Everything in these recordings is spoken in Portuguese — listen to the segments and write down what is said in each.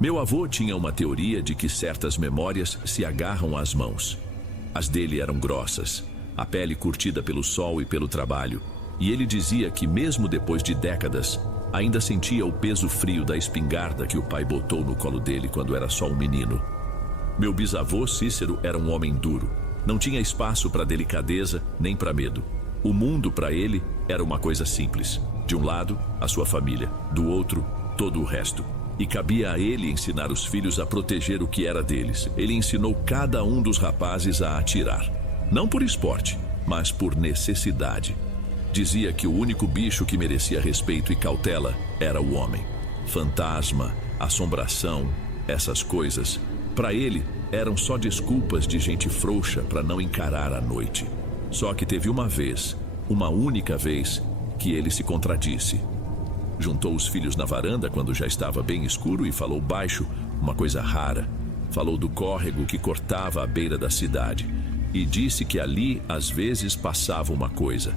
Meu avô tinha uma teoria de que certas memórias se agarram às mãos. As dele eram grossas, a pele curtida pelo sol e pelo trabalho, e ele dizia que mesmo depois de décadas, ainda sentia o peso frio da espingarda que o pai botou no colo dele quando era só um menino. Meu bisavô Cícero era um homem duro. Não tinha espaço para delicadeza nem para medo. O mundo para ele era uma coisa simples. De um lado, a sua família, do outro, todo o resto. E cabia a ele ensinar os filhos a proteger o que era deles. Ele ensinou cada um dos rapazes a atirar. Não por esporte, mas por necessidade. Dizia que o único bicho que merecia respeito e cautela era o homem. Fantasma, assombração, essas coisas, para ele, eram só desculpas de gente frouxa para não encarar a noite. Só que teve uma vez, uma única vez, que ele se contradisse. Juntou os filhos na varanda quando já estava bem escuro e falou baixo uma coisa rara. Falou do córrego que cortava a beira da cidade e disse que ali às vezes passava uma coisa.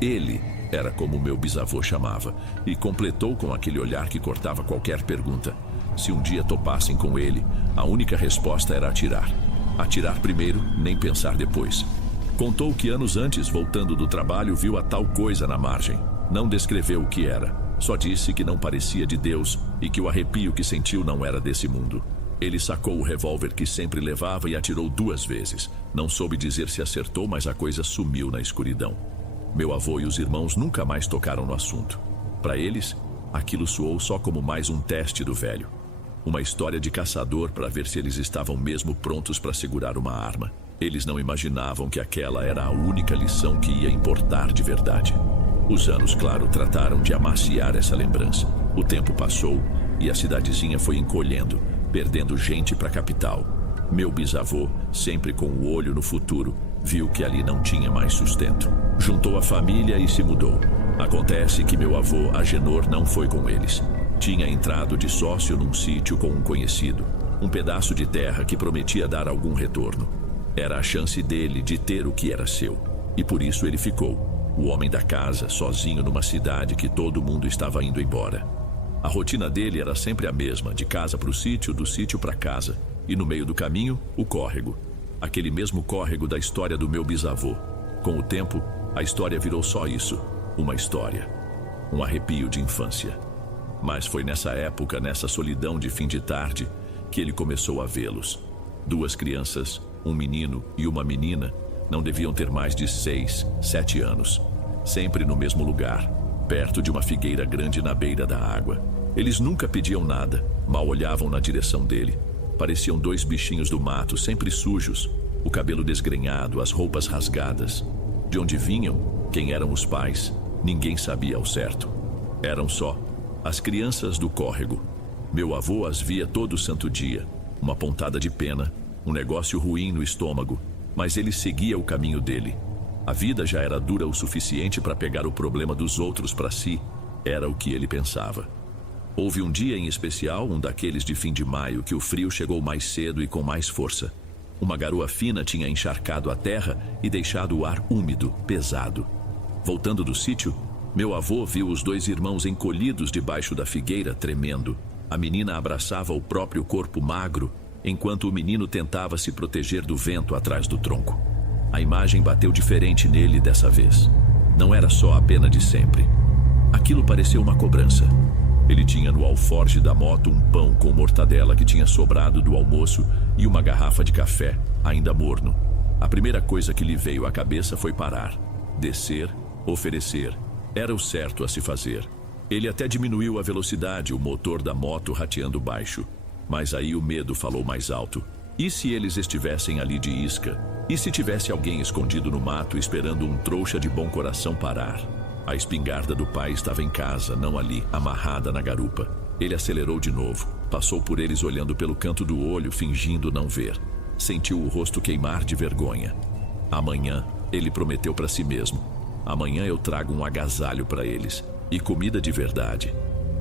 Ele era como meu bisavô chamava, e completou com aquele olhar que cortava qualquer pergunta. Se um dia topassem com ele, a única resposta era atirar. Atirar primeiro, nem pensar depois. Contou que anos antes, voltando do trabalho, viu a tal coisa na margem. Não descreveu o que era, só disse que não parecia de Deus e que o arrepio que sentiu não era desse mundo. Ele sacou o revólver que sempre levava e atirou 2 vezes. Não soube dizer se acertou, mas a coisa sumiu na escuridão. Meu avô e os irmãos nunca mais tocaram no assunto. Para eles, aquilo soou só como mais um teste do velho. Uma história de caçador para ver se eles estavam mesmo prontos para segurar uma arma. Eles não imaginavam que aquela era a única lição que ia importar de verdade. Os anos, claro, trataram de amaciar essa lembrança. O tempo passou e a cidadezinha foi encolhendo, perdendo gente para a capital. Meu bisavô, sempre com o olho no futuro, viu que ali não tinha mais sustento. Juntou a família e se mudou. Acontece que meu avô, Agenor, não foi com eles. Tinha entrado de sócio num sítio com um conhecido. Um pedaço de terra que prometia dar algum retorno. Era a chance dele de ter o que era seu. E por isso ele ficou, o homem da casa, sozinho numa cidade que todo mundo estava indo embora. A rotina dele era sempre a mesma, de casa para o sítio, do sítio para casa. E no meio do caminho, o córrego. Aquele mesmo córrego da história do meu bisavô. Com o tempo, a história virou só isso, uma história. Um arrepio de infância. Mas foi nessa época, nessa solidão de fim de tarde, que ele começou a vê-los. 2 crianças, um menino e uma menina, não deviam ter mais de 6, 7 anos. Sempre no mesmo lugar, perto de uma figueira grande na beira da água. Eles nunca pediam nada, mal olhavam na direção dele. Pareciam 2 bichinhos do mato, sempre sujos, o cabelo desgrenhado, as roupas rasgadas. De onde vinham, quem eram os pais, ninguém sabia ao certo. Eram só as crianças do córrego. Meu avô as via todo santo dia, uma pontada de pena, um negócio ruim no estômago, mas ele seguia o caminho dele. A vida já era dura o suficiente para pegar o problema dos outros para si, era o que ele pensava. Houve um dia em especial, um daqueles de fim de maio, que o frio chegou mais cedo e com mais força. Uma garoa fina tinha encharcado a terra e deixado o ar úmido, pesado. Voltando do sítio, meu avô viu os 2 irmãos encolhidos debaixo da figueira, tremendo. A menina abraçava o próprio corpo magro, enquanto o menino tentava se proteger do vento atrás do tronco. A imagem bateu diferente nele dessa vez. Não era só a pena de sempre. Aquilo pareceu uma cobrança. Ele tinha no alforje da moto um pão com mortadela que tinha sobrado do almoço e uma garrafa de café, ainda morno. A primeira coisa que lhe veio à cabeça foi parar, descer, oferecer. Era o certo a se fazer. Ele até diminuiu a velocidade, o motor da moto rateando baixo. Mas aí o medo falou mais alto. E se eles estivessem ali de isca? E se tivesse alguém escondido no mato esperando um trouxa de bom coração parar? A espingarda do pai estava em casa, não ali, amarrada na garupa. Ele acelerou de novo, passou por eles olhando pelo canto do olho, fingindo não ver. Sentiu o rosto queimar de vergonha. Amanhã, ele prometeu para si mesmo. Amanhã eu trago um agasalho para eles, e comida de verdade.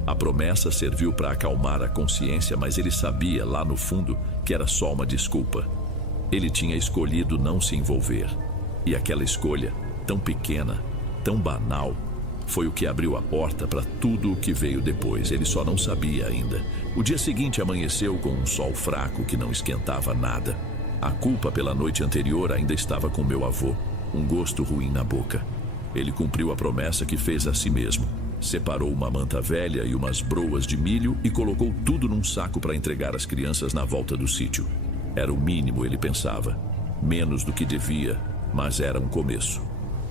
A promessa serviu para acalmar a consciência, mas ele sabia, lá no fundo, que era só uma desculpa. Ele tinha escolhido não se envolver. E aquela escolha, tão pequena, tão banal, Foi o que abriu a porta para tudo o que veio depois. Ele só não sabia ainda. O dia seguinte amanheceu com um sol fraco que não esquentava nada. A culpa pela noite anterior ainda estava com meu avô, um gosto ruim na boca. Ele cumpriu a promessa que fez a si mesmo. Separou uma manta velha e umas broas de milho e colocou tudo num saco para entregar às crianças na volta do sítio. Era o mínimo, ele pensava. Menos do que devia, mas era um começo.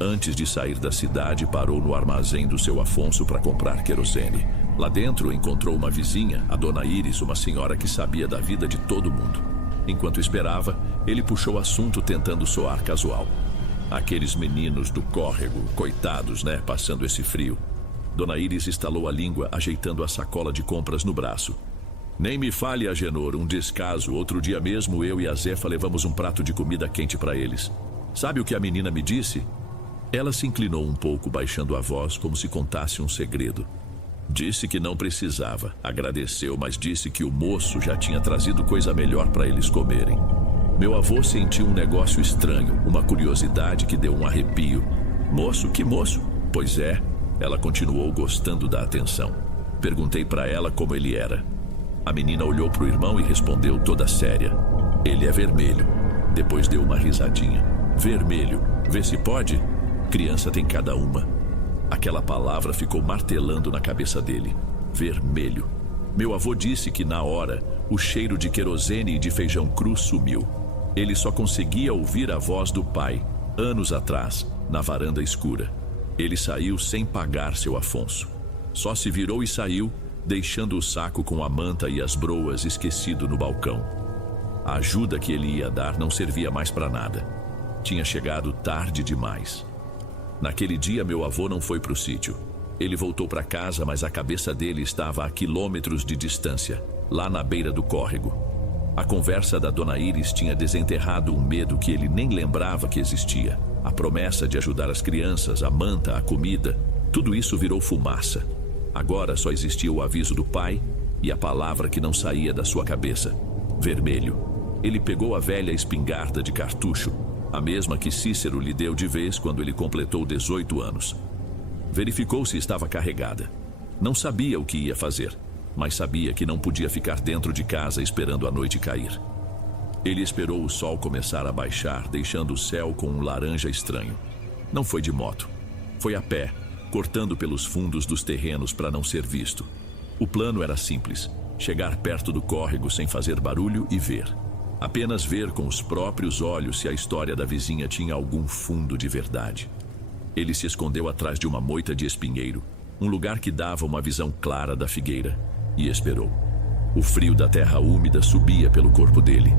Antes de sair da cidade, parou no armazém do seu Afonso para comprar querosene. Lá dentro, encontrou uma vizinha, a dona Iris, uma senhora que sabia da vida de todo mundo. Enquanto esperava, ele puxou assunto tentando soar casual. Aqueles meninos do córrego, coitados, né, passando esse frio. Dona Iris estalou a língua, ajeitando a sacola de compras no braço. Nem me fale, Agenor, um descaso. Outro dia mesmo, eu e a Zefa levamos um prato de comida quente para eles. Sabe o que a menina me disse? Ela se inclinou um pouco, baixando a voz, como se contasse um segredo. Disse que não precisava. Agradeceu, mas disse que o moço já tinha trazido coisa melhor para eles comerem. Meu avô sentiu um negócio estranho, uma curiosidade que deu um arrepio. Moço? Que moço? Pois é, ela continuou gostando da atenção. Perguntei para ela como ele era. A menina olhou para o irmão e respondeu toda séria. Ele é vermelho. Depois deu uma risadinha. Vermelho? Vê se pode? Criança tem cada uma. Aquela palavra ficou martelando na cabeça dele. Vermelho. Meu avô disse que na hora, o cheiro de querosene e de feijão cru sumiu. Ele só conseguia ouvir a voz do pai, anos atrás, na varanda escura. Ele saiu sem pagar seu Afonso. Só se virou e saiu, deixando o saco com a manta e as broas esquecido no balcão. A ajuda que ele ia dar não servia mais para nada. Tinha chegado tarde demais. Naquele dia, meu avô não foi para o sítio. Ele voltou para casa, mas a cabeça dele estava a quilômetros de distância, lá na beira do córrego. A conversa da dona Iris tinha desenterrado um medo que ele nem lembrava que existia. A promessa de ajudar as crianças, a manta, a comida, tudo isso virou fumaça. Agora só existia o aviso do pai e a palavra que não saía da sua cabeça. Vermelho. Ele pegou a velha espingarda de cartucho, a mesma que Cícero lhe deu de vez quando ele completou 18 anos. Verificou se estava carregada. Não sabia o que ia fazer, mas sabia que não podia ficar dentro de casa esperando a noite cair. Ele esperou o sol começar a baixar, deixando o céu com um laranja estranho. Não foi de moto. Foi a pé, cortando pelos fundos dos terrenos para não ser visto. O plano era simples: chegar perto do córrego sem fazer barulho e ver. Apenas ver com os próprios olhos se a história da vizinha tinha algum fundo de verdade. Ele se escondeu atrás de uma moita de espinheiro, um lugar que dava uma visão clara da figueira, e esperou. O frio da terra úmida subia pelo corpo dele.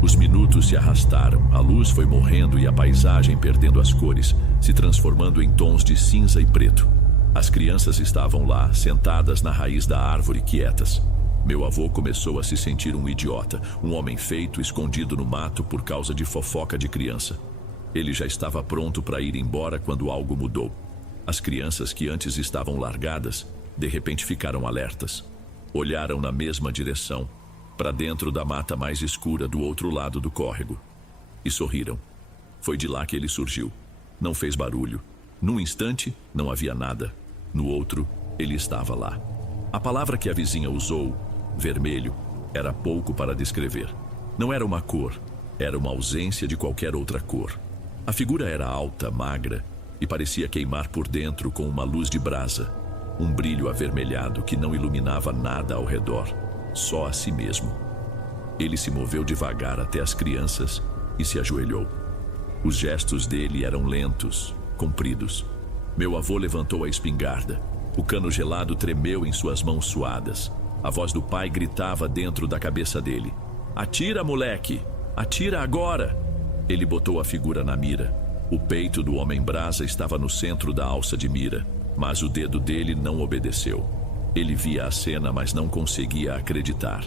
Os minutos se arrastaram, a luz foi morrendo e a paisagem perdendo as cores, se transformando em tons de cinza e preto. As crianças estavam lá, sentadas na raiz da árvore, quietas. Meu avô começou a se sentir um idiota, um homem feito, escondido no mato por causa de fofoca de criança. Ele já estava pronto para ir embora quando algo mudou. As crianças que antes estavam largadas, de repente ficaram alertas. Olharam na mesma direção, para dentro da mata mais escura do outro lado do córrego. E sorriram. Foi de lá que ele surgiu. Não fez barulho. Num instante, não havia nada. No outro, ele estava lá. A palavra que a vizinha usou, vermelho, era pouco para descrever. Não era uma cor, era uma ausência de qualquer outra cor. A figura era alta, magra, e parecia queimar por dentro com uma luz de brasa, um brilho avermelhado que não iluminava nada ao redor, só a si mesmo. Ele se moveu devagar até as crianças e se ajoelhou. Os gestos dele eram lentos, compridos. Meu avô levantou a espingarda. O cano gelado tremeu em suas mãos suadas. A voz do pai gritava dentro da cabeça dele: "Atira, moleque! Atira agora!" Ele botou a figura na mira. O peito do homem-brasa estava no centro da alça de mira, mas o dedo dele não obedeceu. Ele via a cena, mas não conseguia acreditar.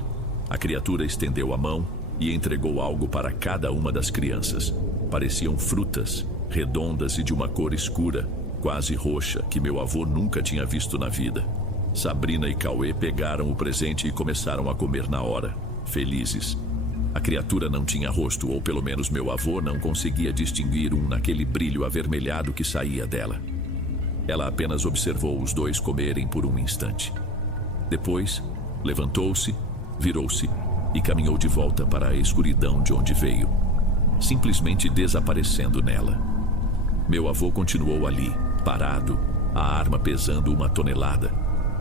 A criatura estendeu a mão e entregou algo para cada uma das crianças. Pareciam frutas, redondas e de uma cor escura, quase roxa, que meu avô nunca tinha visto na vida. Sabrina e Cauê pegaram o presente e começaram a comer na hora, felizes. A criatura não tinha rosto, ou pelo menos meu avô não conseguia distinguir um naquele brilho avermelhado que saía dela. Ela apenas observou os dois comerem por um instante. Depois, levantou-se, virou-se e caminhou de volta para a escuridão de onde veio, simplesmente desaparecendo nela. Meu avô continuou ali, parado, a arma pesando 1 tonelada.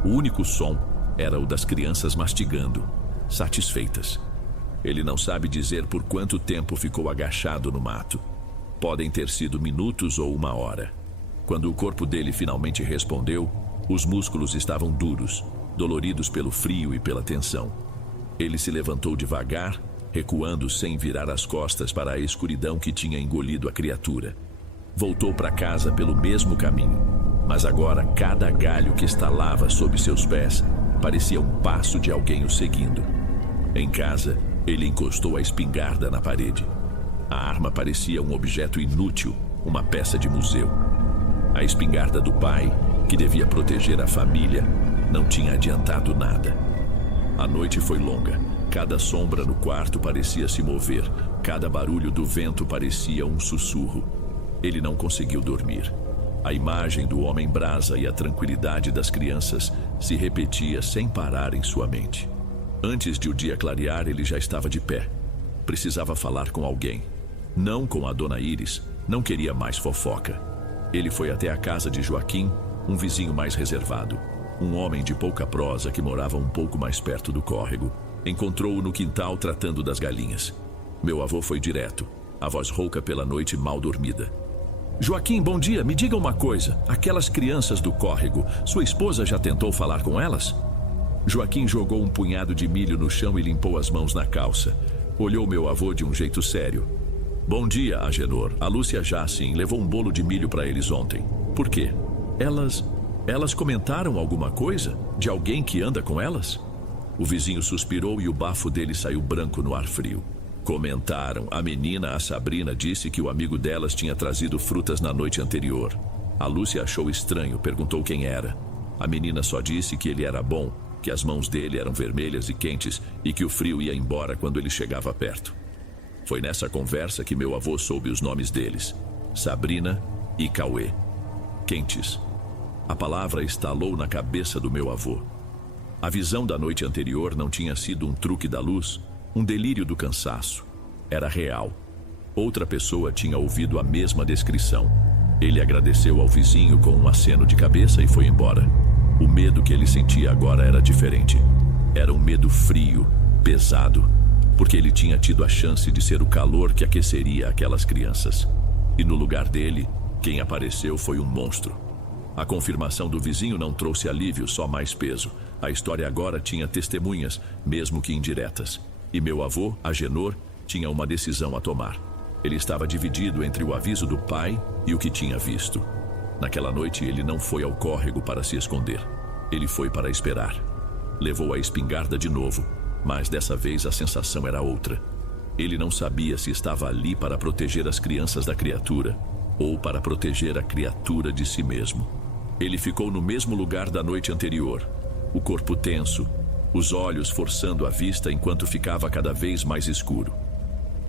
O único som era o das crianças mastigando, satisfeitas. Ele não sabe dizer por quanto tempo ficou agachado no mato. Podem ter sido minutos ou 1 hora. Quando o corpo dele finalmente respondeu, os músculos estavam duros, doloridos pelo frio e pela tensão. Ele se levantou devagar, recuando sem virar as costas para a escuridão que tinha engolido a criatura. Voltou para casa pelo mesmo caminho, mas agora cada galho que estalava sob seus pés parecia um passo de alguém o seguindo. Em casa, ele encostou a espingarda na parede. A arma parecia um objeto inútil, uma peça de museu. A espingarda do pai, que devia proteger a família, não tinha adiantado nada. A noite foi longa. Cada sombra no quarto parecia se mover. Cada barulho do vento parecia um sussurro. Ele não conseguiu dormir. A imagem do homem brasa e a tranquilidade das crianças se repetia sem parar em sua mente. Antes de o dia clarear, ele já estava de pé. Precisava falar com alguém. Não com a dona Iris. Não queria mais fofoca. Ele foi até a casa de Joaquim, um vizinho mais reservado. Um homem de pouca prosa que morava um pouco mais perto do córrego. Encontrou-o no quintal tratando das galinhas. Meu avô foi direto, a voz rouca pela noite mal dormida. Joaquim, bom dia, me diga uma coisa. Aquelas crianças do córrego, sua esposa já tentou falar com elas? Joaquim jogou um punhado de milho no chão e limpou as mãos na calça. Olhou meu avô de um jeito sério. Bom dia, Agenor. A Lúcia já sim levou um bolo de milho para eles ontem. Por quê? Elas comentaram alguma coisa? De alguém que anda com elas? O vizinho suspirou e o bafo dele saiu branco no ar frio. Comentaram. A menina, a Sabrina, disse que o amigo delas tinha trazido frutas na noite anterior. A Lúcia achou estranho, perguntou quem era. A menina só disse que ele era bom, que as mãos dele eram vermelhas e quentes e que o frio ia embora quando ele chegava perto. Foi nessa conversa que meu avô soube os nomes deles: Sabrina e Cauê. Quentes. A palavra estalou na cabeça do meu avô. A visão da noite anterior não tinha sido um truque da luz, um delírio do cansaço. Era real. Outra pessoa tinha ouvido a mesma descrição. Ele agradeceu ao vizinho com um aceno de cabeça e foi embora. O medo que ele sentia agora era diferente. Era um medo frio, pesado, porque ele tinha tido a chance de ser o calor que aqueceria aquelas crianças. E no lugar dele, quem apareceu foi um monstro. A confirmação do vizinho não trouxe alívio, só mais peso. A história agora tinha testemunhas, mesmo que indiretas. E meu avô, Agenor, tinha uma decisão a tomar. Ele estava dividido entre o aviso do pai e o que tinha visto. Naquela noite ele não foi ao córrego para se esconder. Ele foi para esperar. Levou a espingarda de novo, mas dessa vez a sensação era outra. Ele não sabia se estava ali para proteger as crianças da criatura ou para proteger a criatura de si mesmo. Ele ficou no mesmo lugar da noite anterior, o corpo tenso, os olhos forçando a vista enquanto ficava cada vez mais escuro.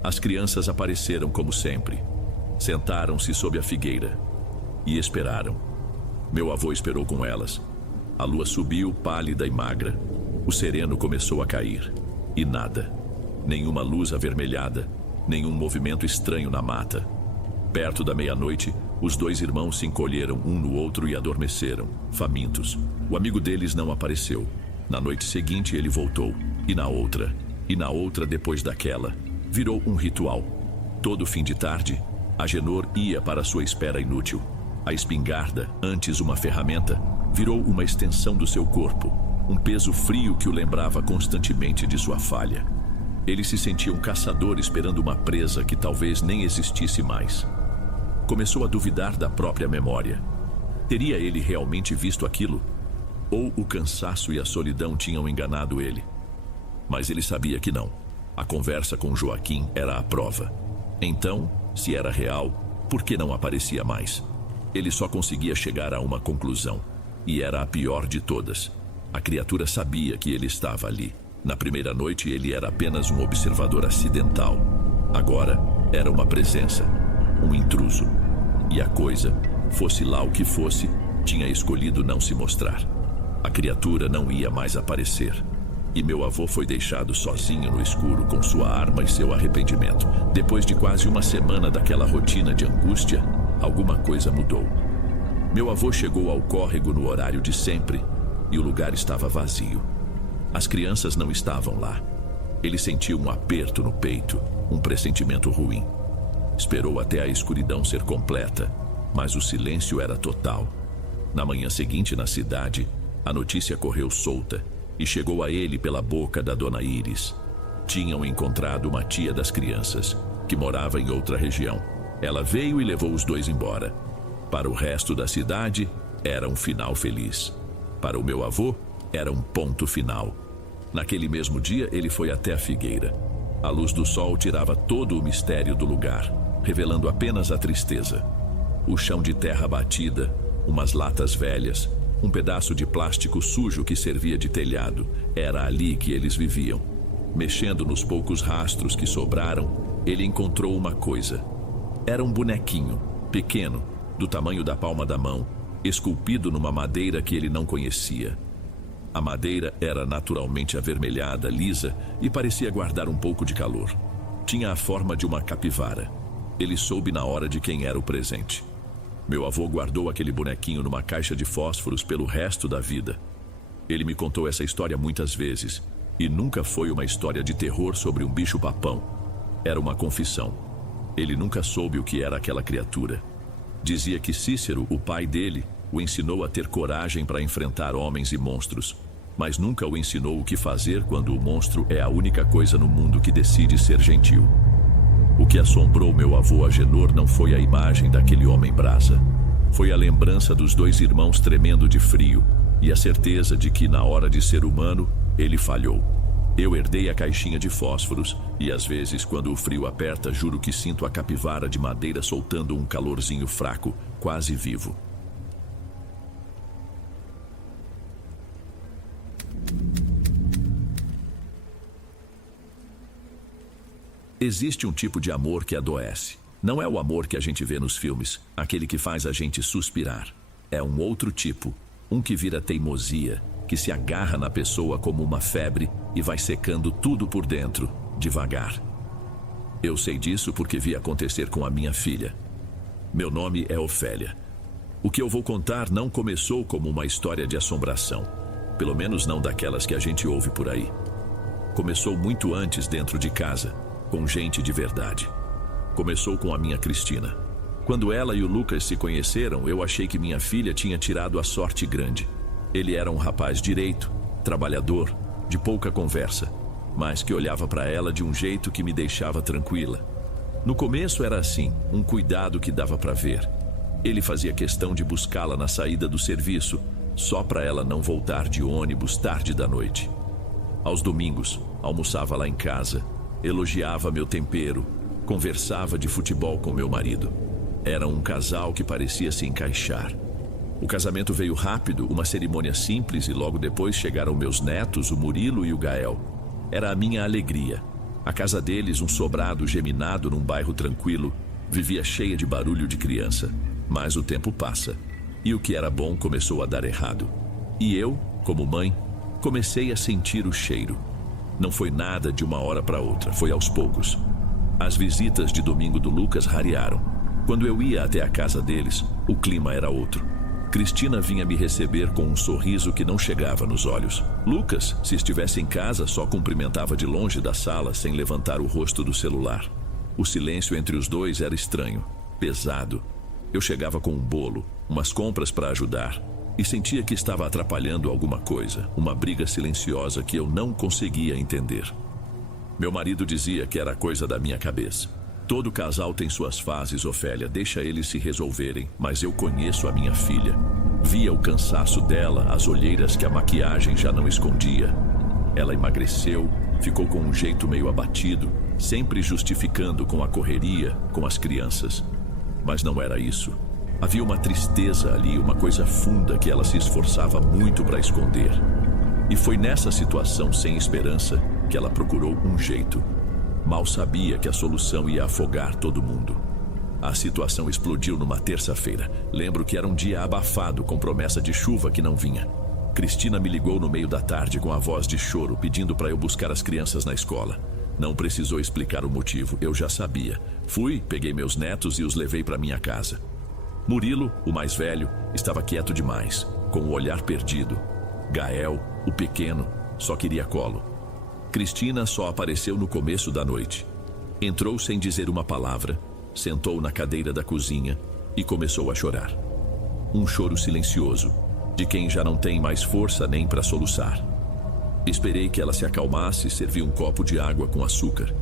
As crianças apareceram como sempre. Sentaram-se sob a figueira e esperaram. Meu avô esperou com elas. A lua subiu, pálida e magra. O sereno começou a cair. E nada. Nenhuma luz avermelhada, nenhum movimento estranho na mata. Perto da meia-noite, os dois irmãos se encolheram um no outro e adormeceram, famintos. O amigo deles não apareceu. Na noite seguinte ele voltou. E na outra depois daquela. Virou um ritual. Todo fim de tarde, Agenor ia para sua espera inútil. A espingarda, antes uma ferramenta, virou uma extensão do seu corpo. Um peso frio que o lembrava constantemente de sua falha. Ele se sentia um caçador esperando uma presa que talvez nem existisse mais. Começou a duvidar da própria memória. Teria ele realmente visto aquilo? Ou o cansaço e a solidão tinham enganado ele? Mas ele sabia que não. A conversa com Joaquim era a prova. Então, se era real, por que não aparecia mais? Ele só conseguia chegar a uma conclusão. E era a pior de todas. A criatura sabia que ele estava ali. Na primeira noite ele era apenas um observador acidental. Agora era uma presença, um intruso. E a coisa, fosse lá o que fosse, tinha escolhido não se mostrar. A criatura não ia mais aparecer. E meu avô foi deixado sozinho no escuro com sua arma e seu arrependimento. Depois de quase uma semana daquela rotina de angústia, alguma coisa mudou. Meu avô chegou ao córrego no horário de sempre e o lugar estava vazio. As crianças não estavam lá. Ele sentiu um aperto no peito, um pressentimento ruim. Esperou até a escuridão ser completa, mas o silêncio era total. Na manhã seguinte, na cidade, a notícia correu solta e chegou a ele pela boca da dona Iris. Tinham encontrado uma tia das crianças, que morava em outra região. Ela veio e levou os dois embora. Para o resto da cidade, era um final feliz. Para o meu avô, era um ponto final. Naquele mesmo dia, ele foi até a figueira. A luz do sol tirava todo o mistério do lugar, revelando apenas a tristeza. O chão de terra batida, umas latas velhas, um pedaço de plástico sujo que servia de telhado. Era ali que eles viviam. Mexendo nos poucos rastros que sobraram, ele encontrou uma coisa. Era um bonequinho, pequeno, do tamanho da palma da mão, esculpido numa madeira que ele não conhecia. A madeira era naturalmente avermelhada, lisa e parecia guardar um pouco de calor. Tinha a forma de uma capivara. Ele soube na hora de quem era o presente. Meu avô guardou aquele bonequinho numa caixa de fósforos pelo resto da vida. Ele me contou essa história muitas vezes, e nunca foi uma história de terror sobre um bicho-papão. Era uma confissão. Ele nunca soube o que era aquela criatura. Dizia que Cícero, o pai dele, o ensinou a ter coragem para enfrentar homens e monstros, mas nunca o ensinou o que fazer quando o monstro é a única coisa no mundo que decide ser gentil. O que assombrou meu avô Agenor não foi a imagem daquele homem brasa. Foi a lembrança dos dois irmãos tremendo de frio e a certeza de que, na hora de ser humano, ele falhou. Eu herdei a caixinha de fósforos e, às vezes, quando o frio aperta, juro que sinto a capivara de madeira soltando um calorzinho fraco, quase vivo. Existe um tipo de amor que adoece. Não é o amor que a gente vê nos filmes, aquele que faz a gente suspirar. É um outro tipo, um que vira teimosia, que se agarra na pessoa como uma febre e vai secando tudo por dentro, devagar. Eu sei disso porque vi acontecer com a minha filha. Meu nome é Ofélia. O que eu vou contar não começou como uma história de assombração, pelo menos não daquelas que a gente ouve por aí. Começou muito antes dentro de casa, com gente de verdade. Começou com a minha Cristina. Quando ela e o Lucas se conheceram, eu achei que minha filha tinha tirado a sorte grande. Ele era um rapaz direito, trabalhador, de pouca conversa, mas que olhava para ela de um jeito que me deixava tranquila. No começo era assim, um cuidado que dava para ver. Ele fazia questão de buscá-la na saída do serviço, só para ela não voltar de ônibus tarde da noite. Aos domingos, almoçava lá em casa, elogiava meu tempero, conversava de futebol com meu marido. Era um casal que parecia se encaixar. O casamento veio rápido, uma cerimônia simples, e logo depois chegaram meus netos, o Murilo e o Gael. Era a minha alegria. A casa deles, um sobrado geminado num bairro tranquilo, vivia cheia de barulho de criança. Mas o tempo passa, e o que era bom começou a dar errado. E eu, como mãe, comecei a sentir o cheiro. Não foi nada de uma hora para outra, foi aos poucos. As visitas de domingo do Lucas rarearam. Quando eu ia até a casa deles, o clima era outro. Cristina vinha me receber com um sorriso que não chegava nos olhos. Lucas, se estivesse em casa, só cumprimentava de longe da sala, sem levantar o rosto do celular. O silêncio entre os dois era estranho, pesado. Eu chegava com um bolo, umas compras para ajudar, e sentia que estava atrapalhando alguma coisa, uma briga silenciosa que eu não conseguia entender. Meu marido dizia que era coisa da minha cabeça. Todo casal tem suas fases, Ofélia, deixa eles se resolverem, mas eu conheço a minha filha. Via o cansaço dela, as olheiras que a maquiagem já não escondia. Ela emagreceu, ficou com um jeito meio abatido, sempre justificando com a correria, com as crianças. Mas não era isso. Havia uma tristeza ali, uma coisa funda que ela se esforçava muito para esconder. E foi nessa situação sem esperança que ela procurou um jeito. Mal sabia que a solução ia afogar todo mundo. A situação explodiu numa terça-feira. Lembro que era um dia abafado, com promessa de chuva que não vinha. Cristina me ligou no meio da tarde com a voz de choro, pedindo para eu buscar as crianças na escola. Não precisou explicar o motivo, eu já sabia. Fui, peguei meus netos e os levei para minha casa. Murilo, o mais velho, estava quieto demais, com o olhar perdido. Gael, o pequeno, só queria colo. Cristina só apareceu no começo da noite. Entrou sem dizer uma palavra, sentou na cadeira da cozinha e começou a chorar. Um choro silencioso, de quem já não tem mais força nem para soluçar. Esperei que ela se acalmasse e servi um copo de água com açúcar.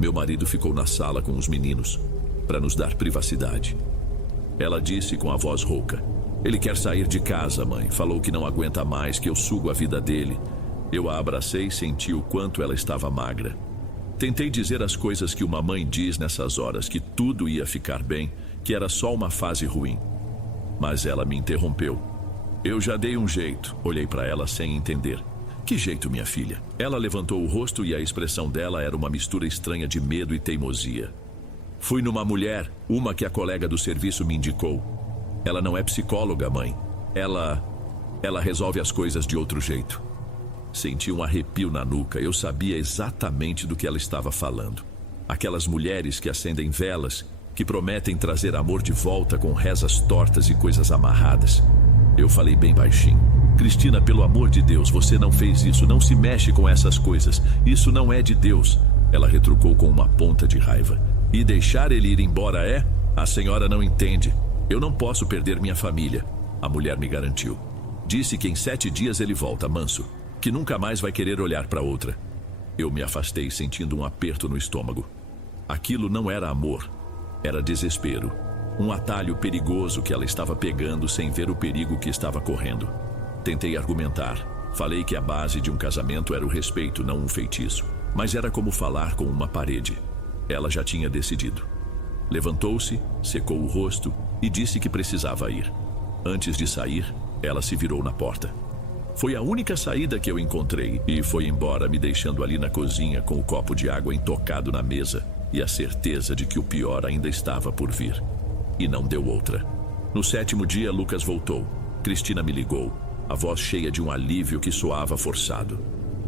Meu marido ficou na sala com os meninos, para nos dar privacidade. Ela disse com a voz rouca: "Ele quer sair de casa, mãe. Falou que não aguenta mais, que eu sugo a vida dele." Eu a abracei e senti o quanto ela estava magra. Tentei dizer as coisas que uma mãe diz nessas horas, que tudo ia ficar bem, que era só uma fase ruim. Mas ela me interrompeu. Eu já dei um jeito, olhei para ela sem entender. Que jeito, minha filha? Ela levantou o rosto e a expressão dela era uma mistura estranha de medo e teimosia. Fui numa mulher, uma que a colega do serviço me indicou. Ela não é psicóloga, mãe. Ela resolve as coisas de outro jeito. Senti um arrepio na nuca, eu sabia exatamente do que ela estava falando. Aquelas mulheres que acendem velas, que prometem trazer amor de volta com rezas tortas e coisas amarradas. Eu falei bem baixinho: "Cristina, pelo amor de Deus, você não fez isso, não se mexe com essas coisas, isso não é de Deus." Ela retrucou com uma ponta de raiva: "E deixar ele ir embora é? A senhora não entende. Eu não posso perder minha família." A mulher me garantiu. Disse que em 7 dias ele volta, manso, que nunca mais vai querer olhar para outra. Eu me afastei sentindo um aperto no estômago. Aquilo não era amor, era desespero. Um atalho perigoso que ela estava pegando sem ver o perigo que estava correndo. Tentei argumentar. Falei que a base de um casamento era o respeito, não um feitiço. Mas era como falar com uma parede. Ela já tinha decidido. Levantou-se, secou o rosto e disse que precisava ir. Antes de sair, ela se virou na porta. Foi a única saída que eu encontrei e foi embora, me deixando ali na cozinha com o copo de água intocado na mesa e a certeza de que o pior ainda estava por vir. E não deu outra. No 7º dia, Lucas voltou. Cristina me ligou, a voz cheia de um alívio que soava forçado.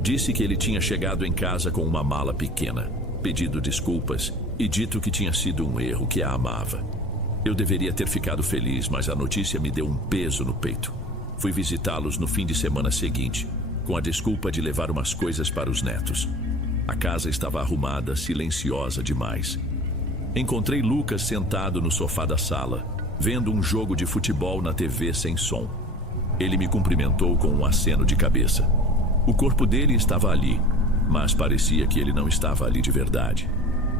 Disse que ele tinha chegado em casa com uma mala pequena, pedido desculpas e dito que tinha sido um erro, que a amava. Eu deveria ter ficado feliz, mas a notícia me deu um peso no peito. Fui visitá-los no fim de semana seguinte, com a desculpa de levar umas coisas para os netos. A casa estava arrumada, silenciosa demais. Encontrei Lucas sentado no sofá da sala, vendo um jogo de futebol na TV sem som. Ele me cumprimentou com um aceno de cabeça. O corpo dele estava ali, mas parecia que ele não estava ali de verdade.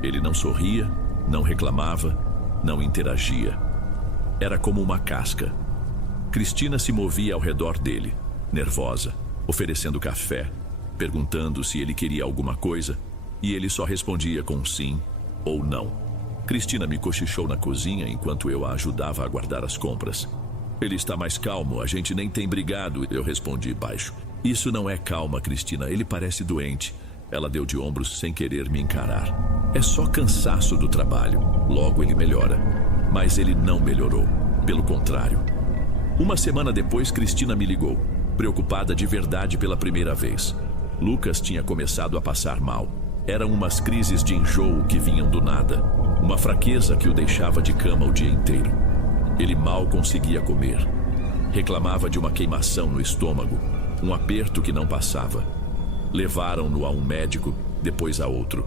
Ele não sorria, não reclamava, não interagia. Era como uma casca. Cristina se movia ao redor dele, nervosa, oferecendo café, perguntando se ele queria alguma coisa, e ele só respondia com sim ou não. Cristina me cochichou na cozinha enquanto eu a ajudava a guardar as compras. "Ele está mais calmo, a gente nem tem brigado", eu respondi baixo. "Isso não é calma, Cristina, ele parece doente." Ela deu de ombros sem querer me encarar. "É só cansaço do trabalho, logo ele melhora." Mas ele não melhorou, pelo contrário. Uma semana depois, Cristina me ligou, preocupada de verdade pela primeira vez. Lucas tinha começado a passar mal. Eram umas crises de enjoo que vinham do nada, uma fraqueza que o deixava de cama o dia inteiro. Ele mal conseguia comer. Reclamava de uma queimação no estômago, um aperto que não passava. Levaram-no a um médico, depois a outro.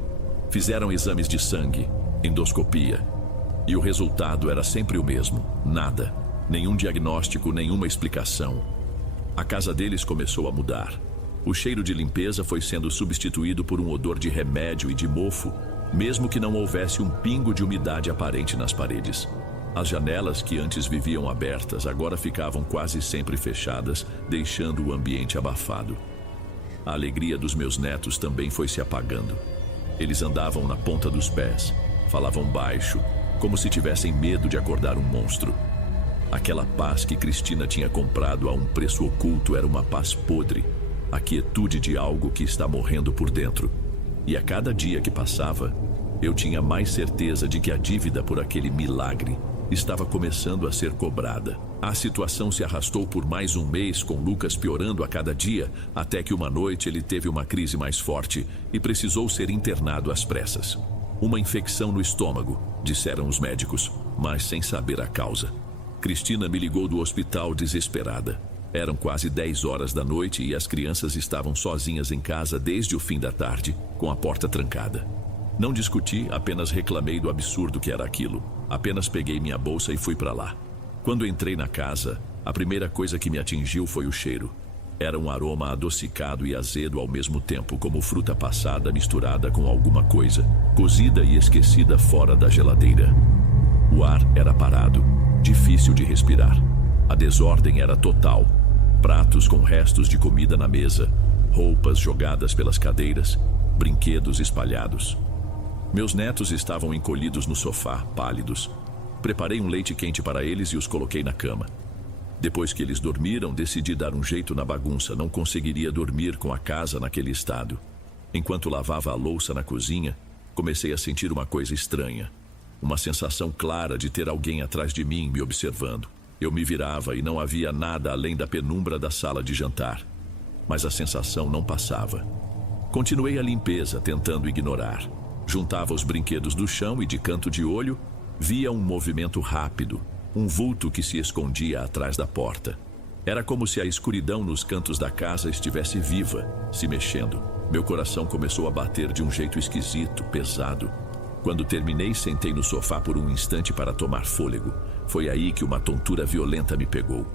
Fizeram exames de sangue, endoscopia. E o resultado era sempre o mesmo, nada. Nenhum diagnóstico, nenhuma explicação. A casa deles começou a mudar. O cheiro de limpeza foi sendo substituído por um odor de remédio e de mofo, mesmo que não houvesse um pingo de umidade aparente nas paredes. As janelas que antes viviam abertas agora ficavam quase sempre fechadas, deixando o ambiente abafado. A alegria dos meus netos também foi se apagando. Eles andavam na ponta dos pés, falavam baixo, como se tivessem medo de acordar um monstro. Aquela paz que Cristina tinha comprado a um preço oculto era uma paz podre, a quietude de algo que está morrendo por dentro. E a cada dia que passava, Eu tinha mais certeza de que a dívida por aquele milagre estava começando a ser cobrada. A situação se arrastou por mais um mês, com Lucas piorando a cada dia, até que uma noite ele teve uma crise mais forte e precisou ser internado às pressas. Uma infecção no estômago, disseram os médicos, mas sem saber a causa. Cristina me ligou do hospital desesperada. Eram quase 10 horas da noite e as crianças estavam sozinhas em casa desde o fim da tarde, com a porta trancada. Não discuti, apenas reclamei do absurdo que era aquilo. Apenas peguei minha bolsa e fui para lá. Quando entrei na casa, a primeira coisa que me atingiu foi o cheiro. Era um aroma adocicado e azedo ao mesmo tempo, como fruta passada misturada com alguma coisa, cozida e esquecida fora da geladeira. O ar era parado, difícil de respirar. A desordem era total. Pratos com restos de comida na mesa, roupas jogadas pelas cadeiras, brinquedos espalhados. Meus netos estavam encolhidos no sofá, pálidos. Preparei um leite quente para eles e os coloquei na cama. Depois que eles dormiram, decidi dar um jeito na bagunça. Não conseguiria dormir com a casa naquele estado. Enquanto lavava a louça na cozinha, comecei a sentir uma coisa estranha. Uma sensação clara de ter alguém atrás de mim me observando. Eu me virava e não havia nada além da penumbra da sala de jantar. Mas a sensação não passava. Continuei a limpeza, tentando ignorar. Juntava os brinquedos do chão e, de canto de olho, via um movimento rápido, um vulto que se escondia atrás da porta. Era como se a escuridão nos cantos da casa estivesse viva, se mexendo. Meu coração começou a bater de um jeito esquisito, pesado. Quando terminei, sentei no sofá por um instante para tomar fôlego. Foi aí que uma tontura violenta me pegou.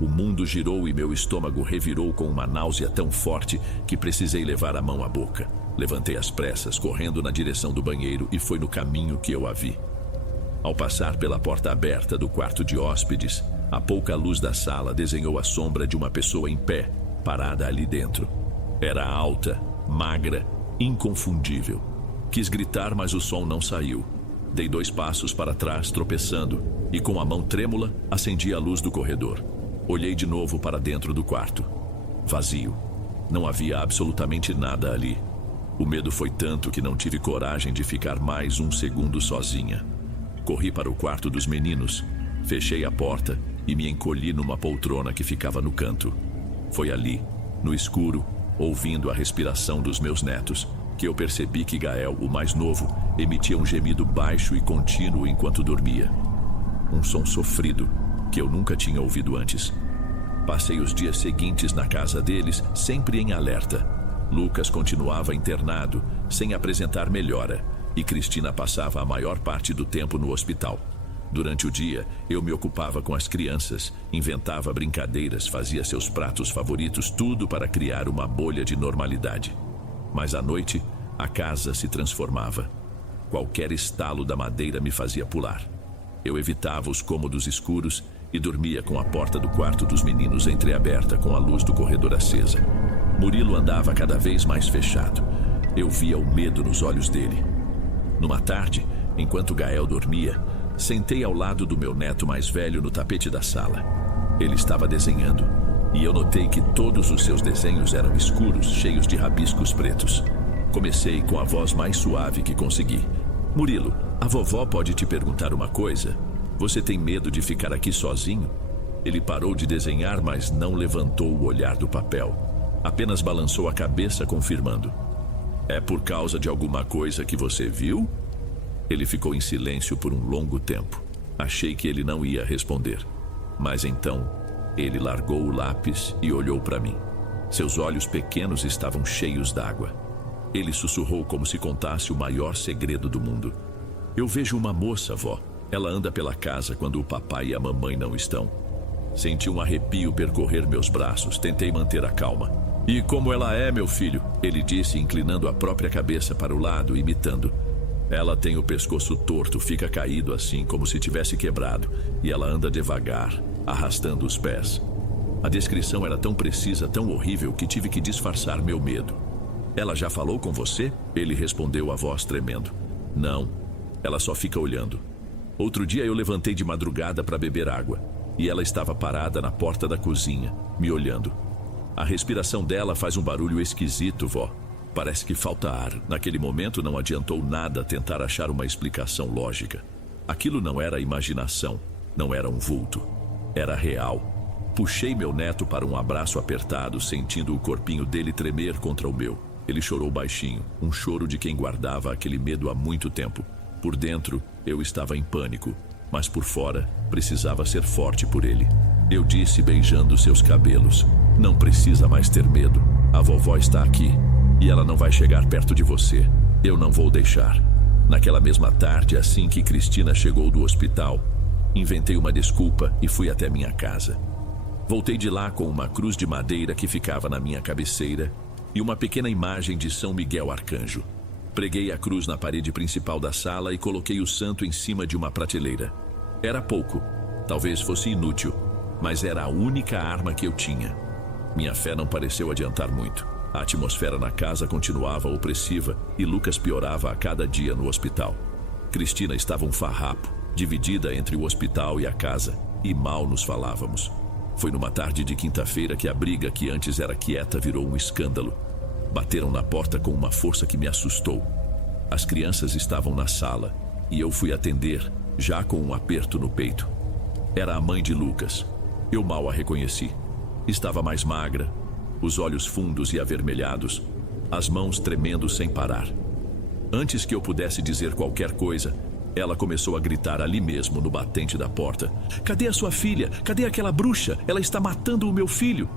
O mundo girou e meu estômago revirou com uma náusea tão forte que precisei levar a mão à boca. Levantei às pressas, correndo na direção do banheiro, e foi no caminho que eu a vi. Ao passar pela porta aberta do quarto de hóspedes, a pouca luz da sala desenhou a sombra de uma pessoa em pé, parada ali dentro. Era alta, magra, inconfundível. Quis gritar, mas o som não saiu. Dei 2 passos para trás, tropeçando, e com a mão trêmula, acendi a luz do corredor. Olhei de novo para dentro do quarto. Vazio. Não havia absolutamente nada ali. O medo foi tanto que não tive coragem de ficar mais um segundo sozinha. Corri para o quarto dos meninos, fechei a porta e me encolhi numa poltrona que ficava no canto. Foi ali, no escuro, ouvindo a respiração dos meus netos, que eu percebi que Gael, o mais novo, emitia um gemido baixo e contínuo enquanto dormia. Um som sofrido, que eu nunca tinha ouvido antes. Passei os dias seguintes na casa deles, sempre em alerta. Lucas continuava internado, sem apresentar melhora, e Cristina passava a maior parte do tempo no hospital. Durante o dia, eu me ocupava com as crianças, inventava brincadeiras, fazia seus pratos favoritos, tudo para criar uma bolha de normalidade. Mas à noite, a casa se transformava. Qualquer estalo da madeira me fazia pular. Eu evitava os cômodos escuros e dormia com a porta do quarto dos meninos entreaberta, com a luz do corredor acesa. Murilo andava cada vez mais fechado. Eu via o medo nos olhos dele. Numa tarde, enquanto Gael dormia, sentei ao lado do meu neto mais velho no tapete da sala. Ele estava desenhando, e eu notei que todos os seus desenhos eram escuros, cheios de rabiscos pretos. Comecei com a voz mais suave que consegui. Murilo, a vovó pode te perguntar uma coisa? Você tem medo de ficar aqui sozinho? Ele parou de desenhar, mas não levantou o olhar do papel. Apenas balançou a cabeça, confirmando. É por causa de alguma coisa que você viu? Ele ficou em silêncio por um longo tempo. Achei que ele não ia responder. Mas então, ele largou o lápis e olhou para mim. Seus olhos pequenos estavam cheios d'água. Ele sussurrou como se contasse o maior segredo do mundo. Eu vejo uma moça, vó. Ela anda pela casa quando o papai e a mamãe não estão. Senti um arrepio percorrer meus braços. Tentei manter a calma. E como ela é, meu filho? Ele disse, inclinando a própria cabeça para o lado, imitando. Ela tem o pescoço torto, fica caído assim, como se tivesse quebrado. E ela anda devagar, arrastando os pés. A descrição era tão precisa, tão horrível, que tive que disfarçar meu medo. Ela já falou com você? Ele respondeu, a voz tremendo. Não, ela só fica olhando. Outro dia eu levantei de madrugada para beber água. E ela estava parada na porta da cozinha, me olhando. A respiração dela faz um barulho esquisito, vó. Parece que falta ar. Naquele momento não adiantou nada tentar achar uma explicação lógica. Aquilo não era imaginação, não era um vulto. Era real. Puxei meu neto para um abraço apertado, sentindo o corpinho dele tremer contra o meu. Ele chorou baixinho, um choro de quem guardava aquele medo há muito tempo. Por dentro, eu estava em pânico, mas por fora, precisava ser forte por ele. Eu disse beijando seus cabelos: "Não precisa mais ter medo. A vovó está aqui, e ela não vai chegar perto de você. Eu não vou deixar." Naquela mesma tarde, assim que Cristina chegou do hospital, inventei uma desculpa e fui até minha casa. Voltei de lá com uma cruz de madeira que ficava na minha cabeceira e uma pequena imagem de São Miguel Arcanjo. Preguei a cruz na parede principal da sala e coloquei o santo em cima de uma prateleira. Era pouco, talvez fosse inútil, mas era a única arma que eu tinha. Minha fé não pareceu adiantar muito. A atmosfera na casa continuava opressiva e Lucas piorava a cada dia no hospital. Cristina estava um farrapo, dividida entre o hospital e a casa, e mal nos falávamos. Foi numa tarde de quinta-feira que a briga, que antes era quieta, virou um escândalo. Bateram na porta com uma força que me assustou. As crianças estavam na sala e eu fui atender, já com um aperto no peito. Era a mãe de Lucas. Eu mal a reconheci. Estava mais magra, os olhos fundos e avermelhados, as mãos tremendo sem parar. Antes que eu pudesse dizer qualquer coisa, ela começou a gritar ali mesmo no batente da porta: "Cadê a sua filha? Cadê aquela bruxa? Ela está matando o meu filho!"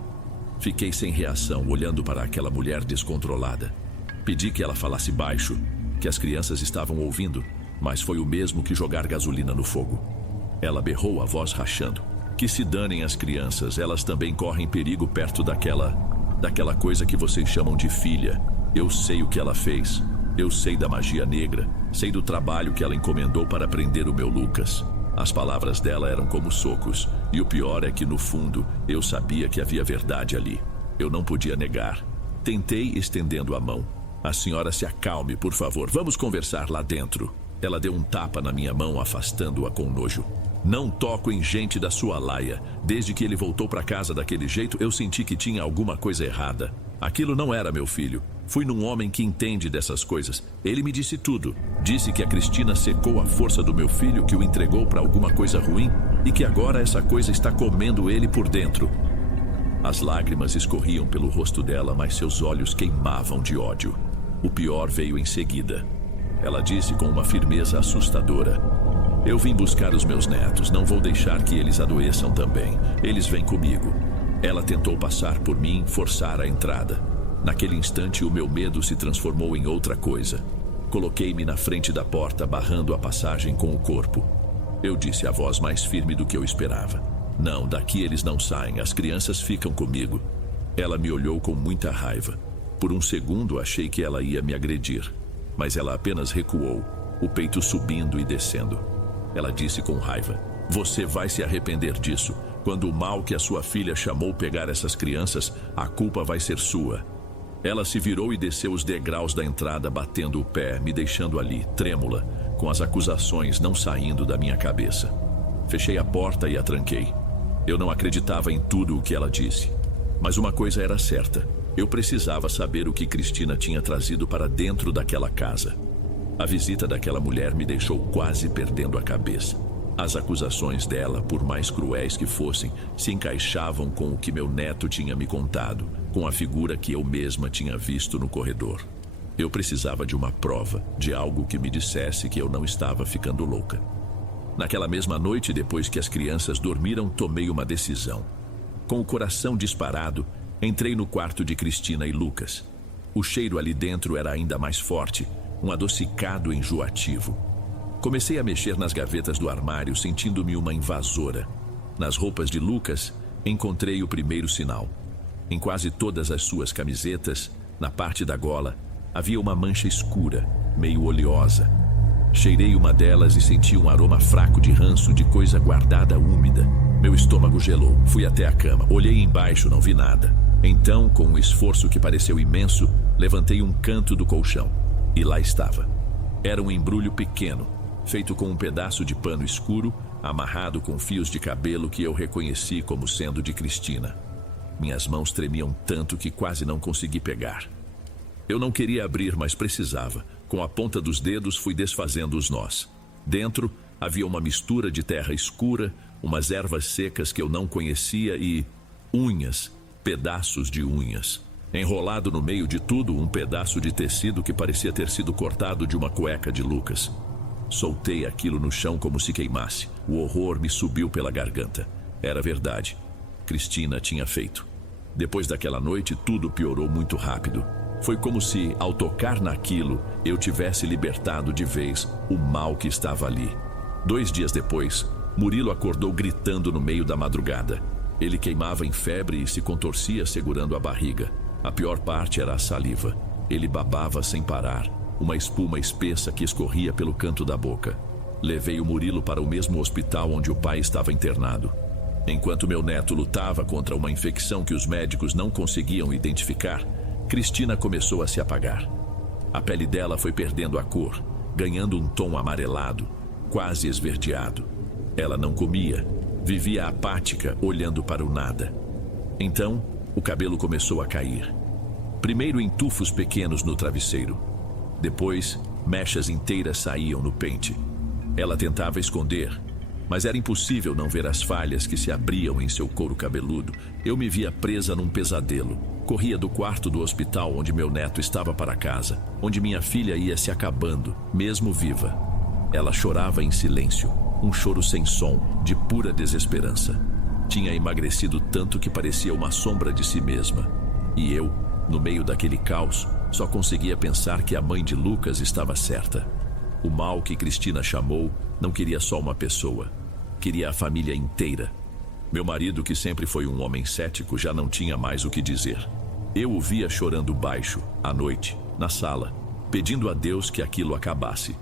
Fiquei sem reação, olhando para aquela mulher descontrolada. Pedi que ela falasse baixo, que as crianças estavam ouvindo, mas foi o mesmo que jogar gasolina no fogo. Ela berrou, a voz rachando: "Que se danem as crianças, elas também correm perigo perto daquela coisa que vocês chamam de filha. Eu sei o que ela fez. Eu sei da magia negra, sei do trabalho que ela encomendou para prender o meu Lucas." As palavras dela eram como socos, e o pior é que, no fundo, eu sabia que havia verdade ali. Eu não podia negar. Tentei, estendendo a mão: "A senhora se acalme, por favor, vamos conversar lá dentro." Ela deu um tapa na minha mão, afastando-a com nojo. "Não toco em gente da sua laia. Desde que ele voltou para casa daquele jeito, eu senti que tinha alguma coisa errada. Aquilo não era meu filho. Fui num homem que entende dessas coisas. Ele me disse tudo. Disse que a Cristina secou a força do meu filho, que o entregou para alguma coisa ruim e que agora essa coisa está comendo ele por dentro." As lágrimas escorriam pelo rosto dela, mas seus olhos queimavam de ódio. O pior veio em seguida. Ela disse com uma firmeza assustadora: "Eu vim buscar os meus netos. Não vou deixar que eles adoeçam também. Eles vêm comigo." Ela tentou passar por mim, forçar a entrada. Naquele instante, o meu medo se transformou em outra coisa. Coloquei-me na frente da porta, barrando a passagem com o corpo. Eu disse a voz mais firme do que eu esperava: "Não, daqui eles não saem. As crianças ficam comigo." Ela me olhou com muita raiva. Por um segundo, achei que ela ia me agredir, mas ela apenas recuou, o peito subindo e descendo. Ela disse com raiva: "Você vai se arrepender disso. Quando o mal que a sua filha chamou pegar essas crianças, a culpa vai ser sua." Ela se virou e desceu os degraus da entrada, batendo o pé, me deixando ali, trêmula, com as acusações não saindo da minha cabeça. Fechei a porta e a tranquei. Eu não acreditava em tudo o que ela disse. Mas uma coisa era certa: eu precisava saber o que Cristina tinha trazido para dentro daquela casa. A visita daquela mulher me deixou quase perdendo a cabeça. As acusações dela, por mais cruéis que fossem, se encaixavam com o que meu neto tinha me contado, com a figura que eu mesma tinha visto no corredor. Eu precisava de uma prova, de algo que me dissesse que eu não estava ficando louca. Naquela mesma noite, depois que as crianças dormiram, tomei uma decisão. Com o coração disparado, entrei no quarto de Cristina e Lucas. O cheiro ali dentro era ainda mais forte, um adocicado enjoativo. Comecei a mexer nas gavetas do armário, sentindo-me uma invasora. Nas roupas de Lucas, encontrei o primeiro sinal. Em quase todas as suas camisetas, na parte da gola, havia uma mancha escura, meio oleosa. Cheirei uma delas e senti um aroma fraco de ranço, de coisa guardada úmida. Meu estômago gelou. Fui até a cama. Olhei embaixo, não vi nada. Então, com um esforço que pareceu imenso, levantei um canto do colchão. E lá estava. Era um embrulho pequeno, feito com um pedaço de pano escuro, amarrado com fios de cabelo que eu reconheci como sendo de Cristina. Minhas mãos tremiam tanto que quase não consegui pegar. Eu não queria abrir, mas precisava. Com a ponta dos dedos fui desfazendo os nós. Dentro havia uma mistura de terra escura, umas ervas secas que eu não conhecia e unhas, pedaços de unhas. Enrolado no meio de tudo, um pedaço de tecido que parecia ter sido cortado de uma cueca de Lucas. Soltei aquilo no chão como se queimasse. O horror me subiu pela garganta. Era verdade. Cristina tinha feito. Depois daquela noite, tudo piorou muito rápido. Foi como se, ao tocar naquilo, eu tivesse libertado de vez o mal que estava ali. 2 dias depois, Murilo acordou gritando no meio da madrugada. Ele queimava em febre e se contorcia segurando a barriga. A pior parte era a saliva. Ele babava sem parar, uma espuma espessa que escorria pelo canto da boca. Levei o Murilo para o mesmo hospital onde o pai estava internado. Enquanto meu neto lutava contra uma infecção que os médicos não conseguiam identificar, Cristina começou a se apagar. A pele dela foi perdendo a cor, ganhando um tom amarelado, quase esverdeado. Ela não comia, vivia apática, olhando para o nada. Então, o cabelo começou a cair. Primeiro em tufos pequenos no travesseiro. Depois, mechas inteiras saíam no pente. Ela tentava esconder, mas era impossível não ver as falhas que se abriam em seu couro cabeludo. Eu me via presa num pesadelo. Corria do quarto do hospital onde meu neto estava para casa, onde minha filha ia se acabando, mesmo viva. Ela chorava em silêncio, um choro sem som, de pura desesperança. Tinha emagrecido tanto que parecia uma sombra de si mesma. E eu, no meio daquele caos, só conseguia pensar que a mãe de Lucas estava certa. O mal que Cristina chamou não queria só uma pessoa, queria a família inteira. Meu marido, que sempre foi um homem cético, já não tinha mais o que dizer. Eu o via chorando baixo, à noite, na sala, pedindo a Deus que aquilo acabasse.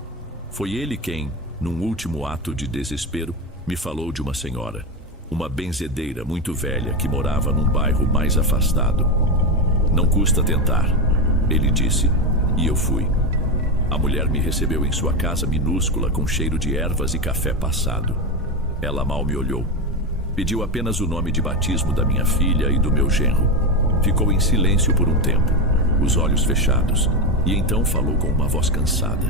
Foi ele quem, num último ato de desespero, me falou de uma senhora, uma benzedeira muito velha que morava num bairro mais afastado. Não custa tentar, ele disse, e eu fui. A mulher me recebeu em sua casa minúscula com cheiro de ervas e café passado. Ela mal me olhou. Pediu apenas o nome de batismo da minha filha e do meu genro. Ficou em silêncio por um tempo, os olhos fechados, e então falou com uma voz cansada.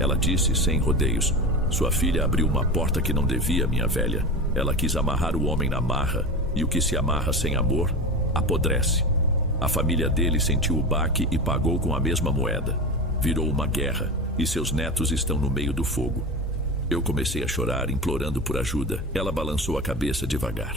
Ela disse, sem rodeios, sua filha abriu uma porta que não devia, minha velha. Ela quis amarrar o homem na marra, e o que se amarra sem amor, apodrece. A família dele sentiu o baque e pagou com a mesma moeda. Virou uma guerra, e seus netos estão no meio do fogo. Eu comecei a chorar, implorando por ajuda. Ela balançou a cabeça devagar.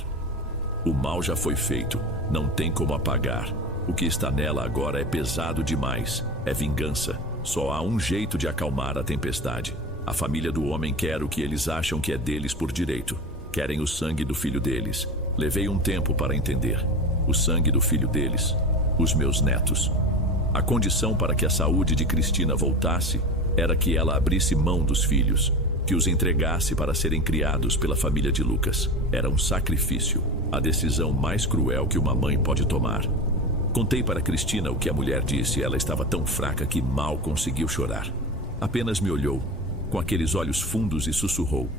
O mal já foi feito, não tem como apagar. O que está nela agora é pesado demais, é vingança. Só há um jeito de acalmar a tempestade. A família do homem quer o que eles acham que é deles por direito. Querem o sangue do filho deles. Levei um tempo para entender. O sangue do filho deles, os meus netos. A condição para que a saúde de Cristina voltasse era que ela abrisse mão dos filhos, que os entregasse para serem criados pela família de Lucas. Era um sacrifício, a decisão mais cruel que uma mãe pode tomar. Contei para Cristina o que a mulher disse. Ela estava tão fraca que mal conseguiu chorar. Apenas me olhou, com aqueles olhos fundos, e sussurrou: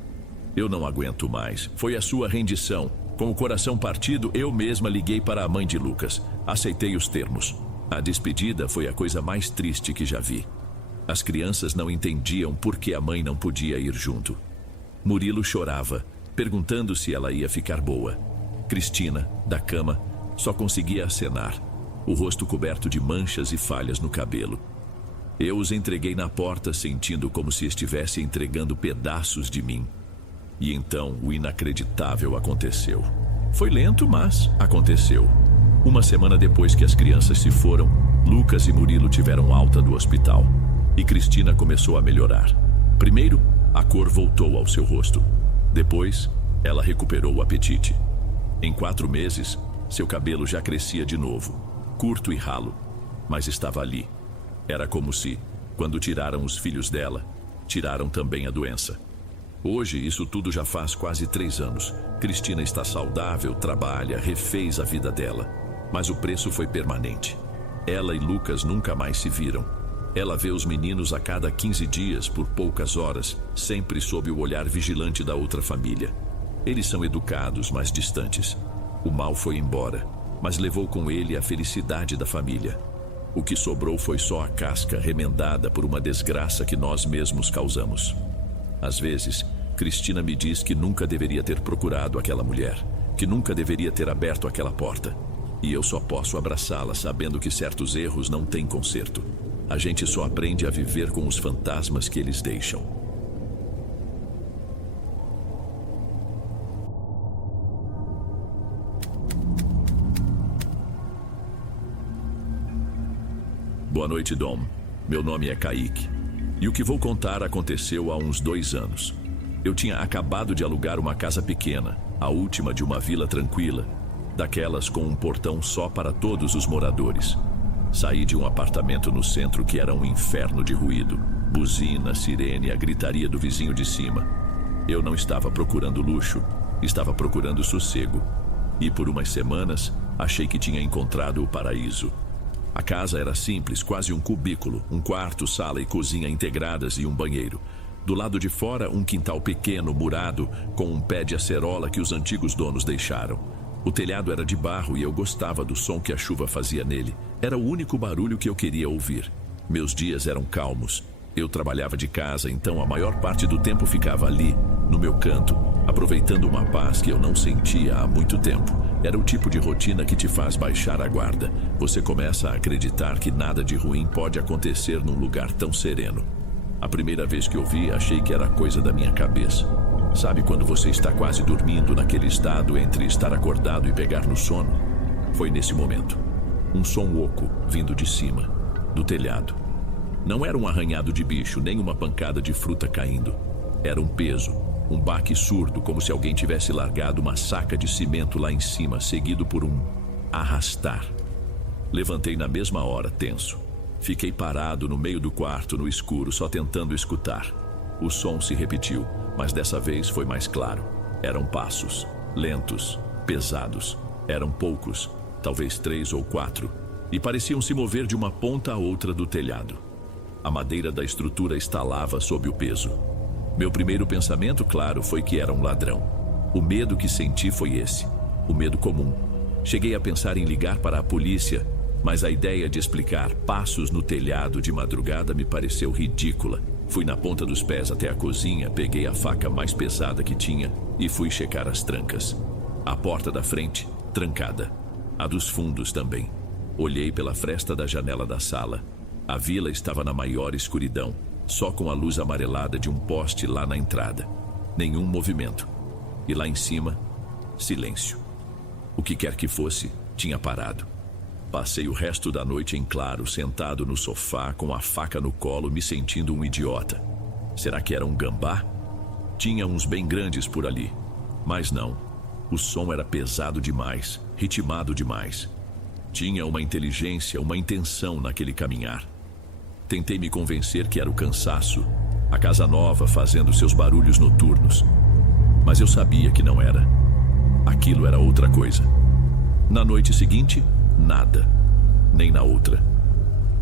eu não aguento mais. Foi a sua rendição. Com o coração partido, eu mesma liguei para a mãe de Lucas. Aceitei os termos. A despedida foi a coisa mais triste que já vi. As crianças não entendiam por que a mãe não podia ir junto. Murilo chorava, perguntando se ela ia ficar boa. Cristina, da cama, só conseguia acenar, o rosto coberto de manchas e falhas no cabelo. Eu os entreguei na porta, sentindo como se estivesse entregando pedaços de mim. E então o inacreditável aconteceu. Foi lento, mas aconteceu. Uma semana depois que as crianças se foram, Lucas e Murilo tiveram alta do hospital. E Cristina começou a melhorar. Primeiro, a cor voltou ao seu rosto. Depois, ela recuperou o apetite. Em 4 meses, seu cabelo já crescia de novo, curto e ralo, mas estava ali. Era como se, quando tiraram os filhos dela, tiraram também a doença. Hoje, isso tudo já faz quase 3 anos. Cristina está saudável, trabalha, refez a vida dela. Mas o preço foi permanente. Ela e Lucas nunca mais se viram. Ela vê os meninos a cada 15 dias, por poucas horas, sempre sob o olhar vigilante da outra família. Eles são educados, mas distantes. O mal foi embora, mas levou com ele a felicidade da família. O que sobrou foi só a casca remendada por uma desgraça que nós mesmos causamos. Às vezes, Cristina me diz que nunca deveria ter procurado aquela mulher, que nunca deveria ter aberto aquela porta. E eu só posso abraçá-la sabendo que certos erros não têm conserto. A gente só aprende a viver com os fantasmas que eles deixam. Boa noite, Dom. Meu nome é Kaique. E o que vou contar aconteceu há uns 2 anos. Eu tinha acabado de alugar uma casa pequena, a última de uma vila tranquila, daquelas com um portão só para todos os moradores. Saí de um apartamento no centro que era um inferno de ruído, buzina, sirene, a gritaria do vizinho de cima. Eu não estava procurando luxo, estava procurando sossego. E por umas semanas, achei que tinha encontrado o paraíso. A casa era simples, quase um cubículo, um quarto, sala e cozinha integradas e um banheiro. Do lado de fora, um quintal pequeno, murado, com um pé de acerola que os antigos donos deixaram. O telhado era de barro e eu gostava do som que a chuva fazia nele. Era o único barulho que eu queria ouvir. Meus dias eram calmos. Eu trabalhava de casa, então a maior parte do tempo ficava ali, no meu canto, aproveitando uma paz que eu não sentia há muito tempo. Era o tipo de rotina que te faz baixar a guarda. Você começa a acreditar que nada de ruim pode acontecer num lugar tão sereno. A primeira vez que eu vi, achei que era coisa da minha cabeça. Sabe quando você está quase dormindo naquele estado entre estar acordado e pegar no sono? Foi nesse momento. Um som oco vindo de cima, do telhado. Não era um arranhado de bicho, nem uma pancada de fruta caindo. Era um peso, um baque surdo, como se alguém tivesse largado uma saca de cimento lá em cima, seguido por um arrastar. Levantei na mesma hora, tenso. Fiquei parado no meio do quarto, no escuro, só tentando escutar. O som se repetiu, mas dessa vez foi mais claro. Eram passos, lentos, pesados. Eram poucos, talvez 3 ou 4, e pareciam se mover de uma ponta a outra do telhado. A madeira da estrutura estalava sob o peso. Meu primeiro pensamento, claro, foi que era um ladrão. O medo que senti foi esse, o medo comum. Cheguei a pensar em ligar para a polícia, mas a ideia de explicar passos no telhado de madrugada me pareceu ridícula. Fui na ponta dos pés até a cozinha, peguei a faca mais pesada que tinha e fui checar as trancas. A porta da frente, trancada. A dos fundos também. Olhei pela fresta da janela da sala. A vila estava na maior escuridão, só com a luz amarelada de um poste lá na entrada. Nenhum movimento. E lá em cima, silêncio. O que quer que fosse, tinha parado. Passei o resto da noite em claro, sentado no sofá, com a faca no colo, me sentindo um idiota. Será que era um gambá? Tinha uns bem grandes por ali. Mas não. O som era pesado demais, ritmado demais. Tinha uma inteligência, uma intenção naquele caminhar. Tentei me convencer que era o cansaço, a casa nova fazendo seus barulhos noturnos. Mas eu sabia que não era. Aquilo era outra coisa. Na noite seguinte, nada. Nem na outra.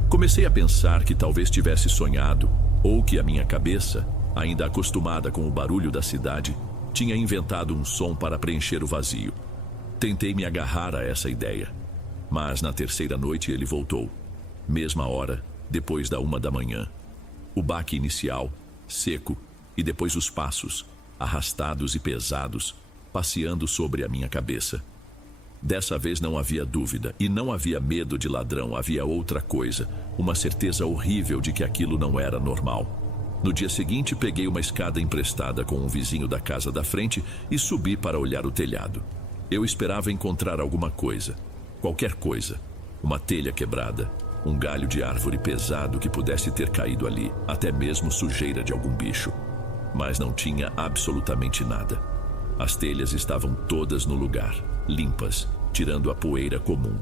Comecei a pensar que talvez tivesse sonhado, ou que a minha cabeça, ainda acostumada com o barulho da cidade, tinha inventado um som para preencher o vazio. Tentei me agarrar a essa ideia. Mas na terceira noite ele voltou. Mesma hora, depois da 1 da manhã. O baque inicial, seco, e depois os passos, arrastados e pesados, passeando sobre a minha cabeça. Dessa vez não havia dúvida, e não havia medo de ladrão, havia outra coisa, uma certeza horrível de que aquilo não era normal. No dia seguinte, peguei uma escada emprestada com um vizinho da casa da frente e subi para olhar o telhado. Eu esperava encontrar alguma coisa, qualquer coisa, uma telha quebrada, um galho de árvore pesado que pudesse ter caído ali, até mesmo sujeira de algum bicho. Mas não tinha absolutamente nada. As telhas estavam todas no lugar, limpas, tirando a poeira comum.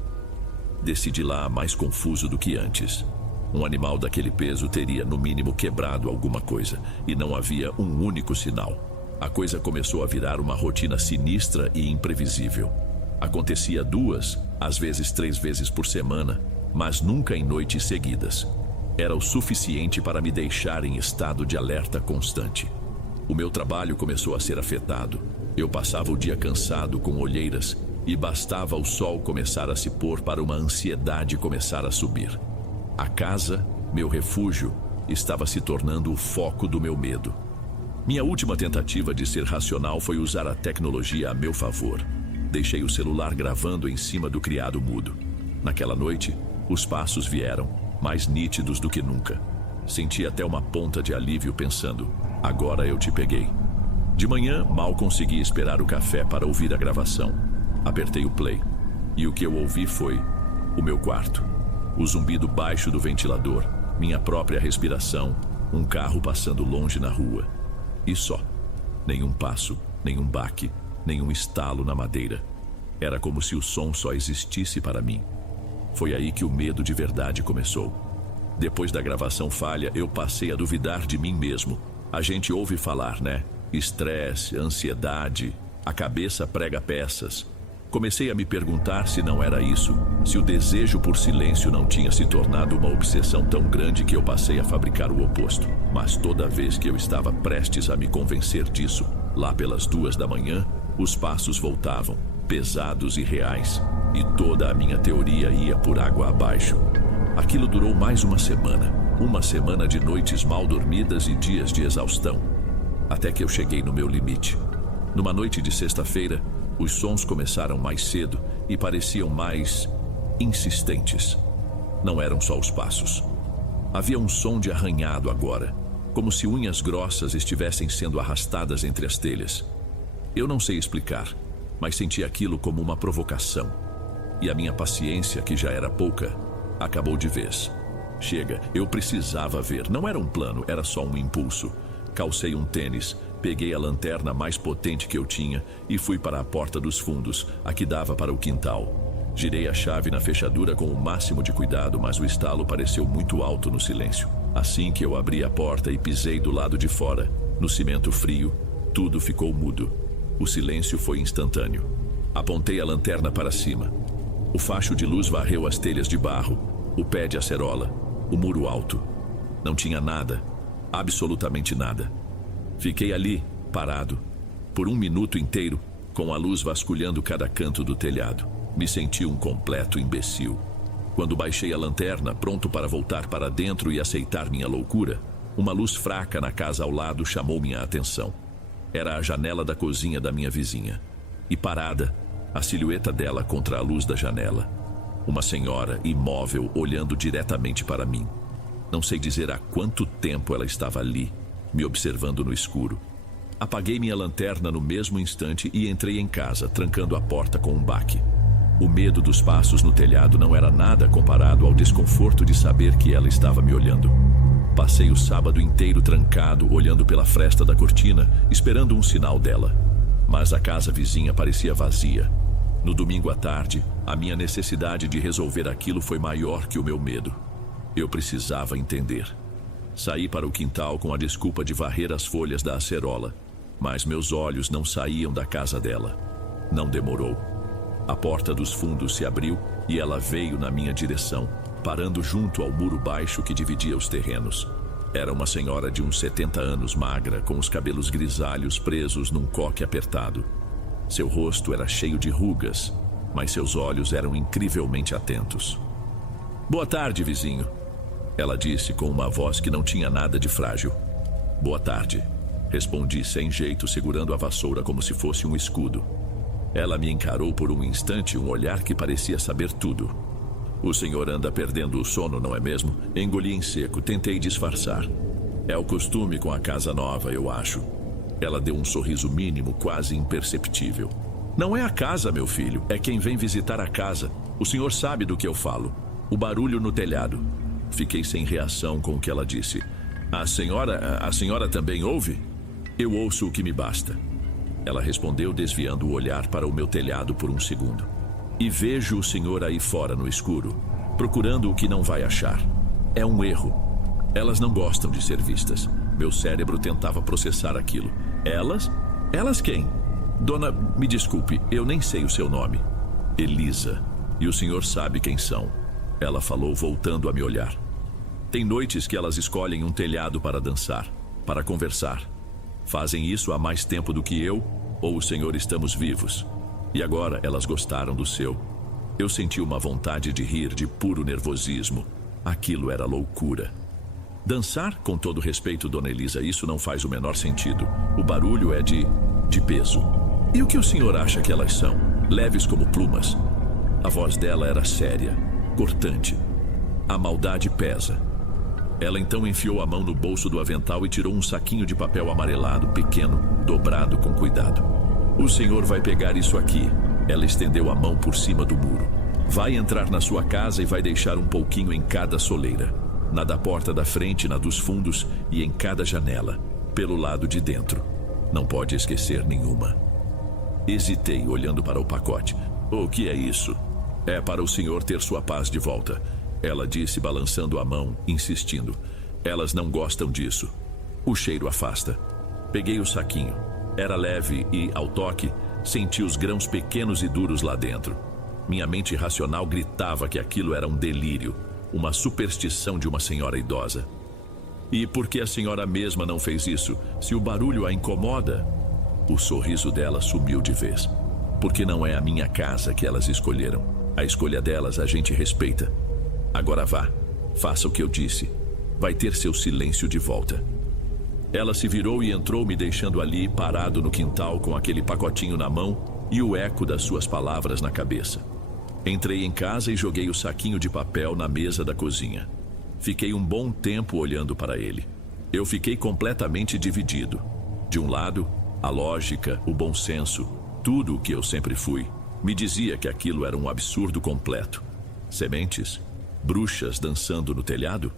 Desci de lá mais confuso do que antes. Um animal daquele peso teria, no mínimo, quebrado alguma coisa, e não havia um único sinal. A coisa começou a virar uma rotina sinistra e imprevisível. Acontecia 2, às vezes 3 vezes por semana, mas nunca em noites seguidas. Era o suficiente para me deixar em estado de alerta constante. O meu trabalho começou a ser afetado. Eu passava o dia cansado, com olheiras, e bastava o sol começar a se pôr para uma ansiedade começar a subir. A casa, meu refúgio, estava se tornando o foco do meu medo. Minha última tentativa de ser racional foi usar a tecnologia a meu favor. Deixei o celular gravando em cima do criado mudo. Naquela noite, os passos vieram, mais nítidos do que nunca. Senti até uma ponta de alívio pensando, agora eu te peguei. De manhã, mal consegui esperar o café para ouvir a gravação. Apertei o play, e o que eu ouvi foi o meu quarto. O zumbido baixo do ventilador, minha própria respiração, um carro passando longe na rua. E só. Nenhum passo, nenhum baque, nenhum estalo na madeira. Era como se o som só existisse para mim. Foi aí que o medo de verdade começou. Depois da gravação falha, eu passei a duvidar de mim mesmo. A gente ouve falar, né? Estresse, ansiedade, a cabeça prega peças. Comecei a me perguntar se não era isso, se o desejo por silêncio não tinha se tornado uma obsessão tão grande que eu passei a fabricar o oposto. Mas toda vez que eu estava prestes a me convencer disso, lá pelas 2 da manhã, os passos voltavam, pesados e reais, e toda a minha teoria ia por água abaixo. Aquilo durou mais uma semana de noites mal dormidas e dias de exaustão, até que eu cheguei no meu limite. Numa noite de sexta-feira, os sons começaram mais cedo e pareciam mais insistentes. Não eram só os passos. Havia um som de arranhado agora, como se unhas grossas estivessem sendo arrastadas entre as telhas. Eu não sei explicar, mas senti aquilo como uma provocação. E a minha paciência, que já era pouca, acabou de vez. Chega, eu precisava ver. Não era um plano, era só um impulso. Calcei um tênis, peguei a lanterna mais potente que eu tinha e fui para a porta dos fundos, a que dava para o quintal. Girei a chave na fechadura com o máximo de cuidado, mas o estalo pareceu muito alto no silêncio. Assim que eu abri a porta e pisei do lado de fora, no cimento frio, tudo ficou mudo. O silêncio foi instantâneo. Apontei a lanterna para cima. O facho de luz varreu as telhas de barro, o pé de acerola, o muro alto. Não tinha nada, absolutamente nada. Fiquei ali, parado, por 1 minuto inteiro, com a luz vasculhando cada canto do telhado. Me senti um completo imbecil. Quando baixei a lanterna, pronto para voltar para dentro e aceitar minha loucura, uma luz fraca na casa ao lado chamou minha atenção. Era a janela da cozinha da minha vizinha. E parada, a silhueta dela contra a luz da janela. Uma senhora imóvel olhando diretamente para mim. Não sei dizer há quanto tempo ela estava ali, me observando no escuro. Apaguei minha lanterna no mesmo instante e entrei em casa, trancando a porta com um baque. O medo dos passos no telhado não era nada comparado ao desconforto de saber que ela estava me olhando. Passei o sábado inteiro trancado, olhando pela fresta da cortina, esperando um sinal dela. Mas a casa vizinha parecia vazia. No domingo à tarde, a minha necessidade de resolver aquilo foi maior que o meu medo. Eu precisava entender. Saí para o quintal com a desculpa de varrer as folhas da acerola, mas meus olhos não saíam da casa dela. Não demorou. A porta dos fundos se abriu e ela veio na minha direção, parando junto ao muro baixo que dividia os terrenos. Era uma senhora de uns 70 anos, magra, com os cabelos grisalhos presos num coque apertado. Seu rosto era cheio de rugas, mas seus olhos eram incrivelmente atentos. "Boa tarde, vizinho", ela disse com uma voz que não tinha nada de frágil. "Boa tarde", respondi sem jeito, segurando a vassoura como se fosse um escudo. Ela me encarou por um instante, um olhar que parecia saber tudo. "O senhor anda perdendo o sono, não é mesmo?" Engoli em seco, tentei disfarçar. "É o costume com a casa nova, eu acho." Ela deu um sorriso mínimo, quase imperceptível. "Não é a casa, meu filho, é quem vem visitar a casa. O senhor sabe do que eu falo. O barulho no telhado." Fiquei sem reação com o que ela disse. A senhora também ouve?" "Eu ouço o que me basta." Ela respondeu, desviando o olhar para o meu telhado por um segundo. "E vejo o senhor aí fora no escuro, procurando o que não vai achar. É um erro. Elas não gostam de ser vistas." Meu cérebro tentava processar aquilo. "Elas? Elas quem?" "Dona, me desculpe, eu nem sei o seu nome." "Elisa. E o senhor sabe quem são." Ela falou, voltando a me olhar. "Tem noites que elas escolhem um telhado para dançar, para conversar. Fazem isso há mais tempo do que eu, ou o senhor estamos vivos. E agora elas gostaram do seu." Eu senti uma vontade de rir, de puro nervosismo. Aquilo era loucura. Dançar, com todo respeito, Dona Elisa, isso não faz o menor sentido. O barulho é de peso. E o que o senhor acha que elas são? Leves como plumas. A voz dela era séria, cortante. A maldade pesa. Ela então enfiou a mão no bolso do avental e tirou um saquinho de papel amarelado, pequeno, dobrado com cuidado. O senhor vai pegar isso aqui. Ela estendeu a mão por cima do muro. Vai entrar na sua casa e vai deixar um pouquinho em cada soleira. Na da porta da frente, na dos fundos e em cada janela, pelo lado de dentro. Não pode esquecer nenhuma. Hesitei, olhando para o pacote. O que é isso? É para o senhor ter sua paz de volta. Ela disse, balançando a mão, insistindo. Elas não gostam disso. O cheiro afasta. Peguei o saquinho. Era leve e, ao toque, senti os grãos pequenos e duros lá dentro. Minha mente racional gritava que aquilo era um delírio, uma superstição de uma senhora idosa. E por que a senhora mesma não fez isso, se o barulho a incomoda? O sorriso dela sumiu de vez. Porque não é a minha casa que elas escolheram. A escolha delas a gente respeita. Agora vá, faça o que eu disse. Vai ter seu silêncio de volta. Ela se virou e entrou, me deixando ali, parado no quintal, com aquele pacotinho na mão e o eco das suas palavras na cabeça. Entrei em casa e joguei o saquinho de papel na mesa da cozinha. Fiquei um bom tempo olhando para ele. Eu fiquei completamente dividido. De um lado, a lógica, o bom senso, tudo o que eu sempre fui, me dizia que aquilo era um absurdo completo. Sementes? Bruxas dançando no telhado?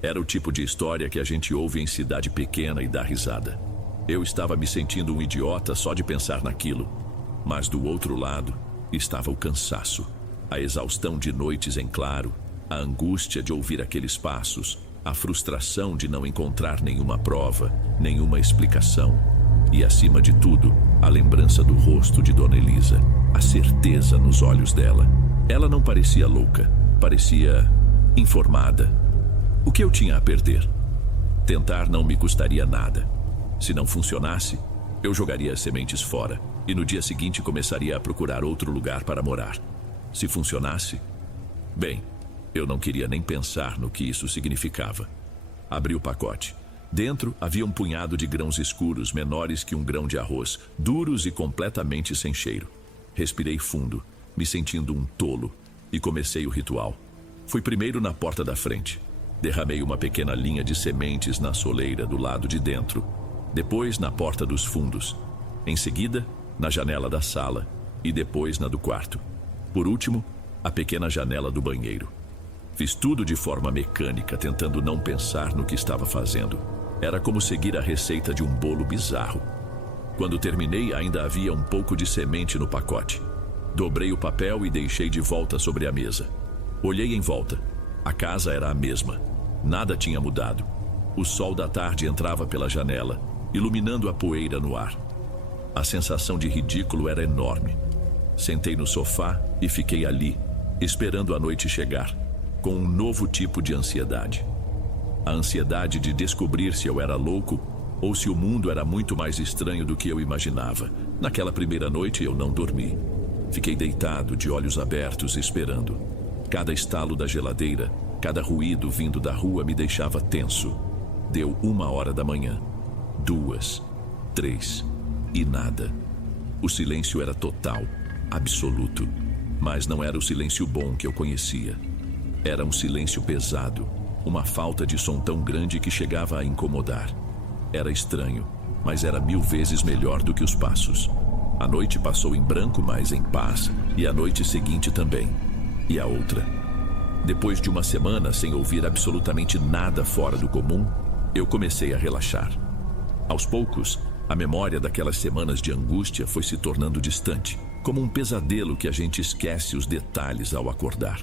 Era o tipo de história que a gente ouve em cidade pequena e dá risada. Eu estava me sentindo um idiota só de pensar naquilo. Mas do outro lado estava o cansaço, a exaustão de noites em claro, a angústia de ouvir aqueles passos, a frustração de não encontrar nenhuma prova, nenhuma explicação. E, acima de tudo, a lembrança do rosto de Dona Elisa, a certeza nos olhos dela. Ela não parecia louca, parecia informada. O que eu tinha a perder? Tentar não me custaria nada. Se não funcionasse, eu jogaria as sementes fora e no dia seguinte começaria a procurar outro lugar para morar. Se funcionasse, bem, eu não queria nem pensar no que isso significava. Abri o pacote. Dentro havia um punhado de grãos escuros, menores que um grão de arroz, duros e completamente sem cheiro. Respirei fundo, me sentindo um tolo, e comecei o ritual. Fui primeiro na porta da frente. Derramei uma pequena linha de sementes na soleira do lado de dentro. Depois na porta dos fundos. Em seguida, na janela da sala e depois na do quarto. Por último, a pequena janela do banheiro. Fiz tudo de forma mecânica, tentando não pensar no que estava fazendo. Era como seguir a receita de um bolo bizarro. Quando terminei, ainda havia um pouco de semente no pacote. Dobrei o papel e deixei de volta sobre a mesa. Olhei em volta. A casa era a mesma. Nada tinha mudado. O sol da tarde entrava pela janela, iluminando a poeira no ar. A sensação de ridículo era enorme. Sentei no sofá e fiquei ali, esperando a noite chegar, com um novo tipo de ansiedade. A ansiedade de descobrir se eu era louco ou se o mundo era muito mais estranho do que eu imaginava. Naquela primeira noite eu não dormi. Fiquei deitado, de olhos abertos, esperando. Cada estalo da geladeira, cada ruído vindo da rua me deixava tenso. Deu 1h da manhã, 2, 3 e nada. O silêncio era total, absoluto, mas não era o silêncio bom que eu conhecia. Era um silêncio pesado, uma falta de som tão grande que chegava a incomodar. Era estranho, mas era 1000 vezes melhor do que os passos. A noite passou em branco, mas em paz, e a noite seguinte também. E a outra. Depois de uma semana sem ouvir absolutamente nada fora do comum, eu comecei a relaxar. Aos poucos, a memória daquelas semanas de angústia foi se tornando distante, como um pesadelo que a gente esquece os detalhes ao acordar.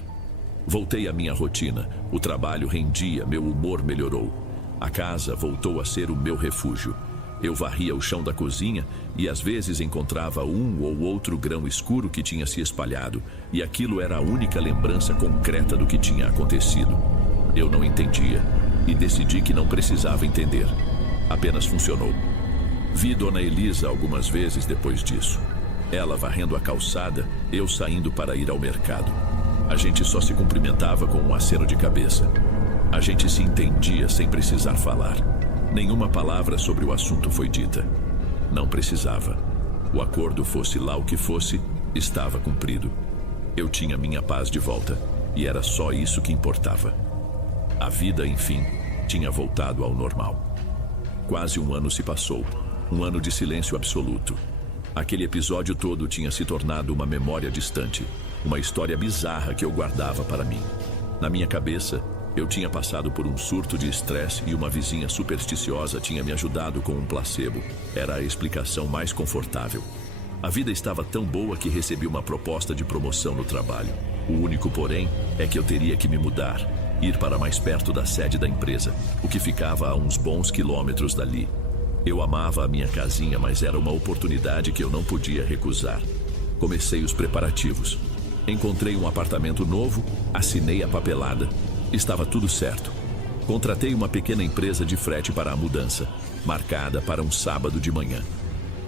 Voltei à minha rotina, o trabalho rendia, meu humor melhorou. A casa voltou a ser o meu refúgio. Eu varria o chão da cozinha e às vezes encontrava um ou outro grão escuro que tinha se espalhado, e aquilo era a única lembrança concreta do que tinha acontecido. Eu não entendia e decidi que não precisava entender. Apenas funcionou. Vi Dona Elisa algumas vezes depois disso. Ela varrendo a calçada, eu saindo para ir ao mercado. A gente só se cumprimentava com um aceno de cabeça. A gente se entendia sem precisar falar. Nenhuma palavra sobre o assunto foi dita. Não precisava. O acordo, fosse lá o que fosse, estava cumprido. Eu tinha minha paz de volta, e era só isso que importava. A vida, enfim, tinha voltado ao normal. Quase um ano se passou, um ano de silêncio absoluto. Aquele episódio todo tinha se tornado uma memória distante, uma história bizarra que eu guardava para mim. Na minha cabeça, eu tinha passado por um surto de estresse e uma vizinha supersticiosa tinha me ajudado com um placebo. Era a explicação mais confortável. A vida estava tão boa que recebi uma proposta de promoção no trabalho. O único, porém, é que eu teria que me mudar, ir para mais perto da sede da empresa, o que ficava a uns bons quilômetros dali. Eu amava a minha casinha, mas era uma oportunidade que eu não podia recusar. Comecei os preparativos. Encontrei um apartamento novo, assinei a papelada. Estava tudo certo. Contratei uma pequena empresa de frete para a mudança, marcada para um sábado de manhã.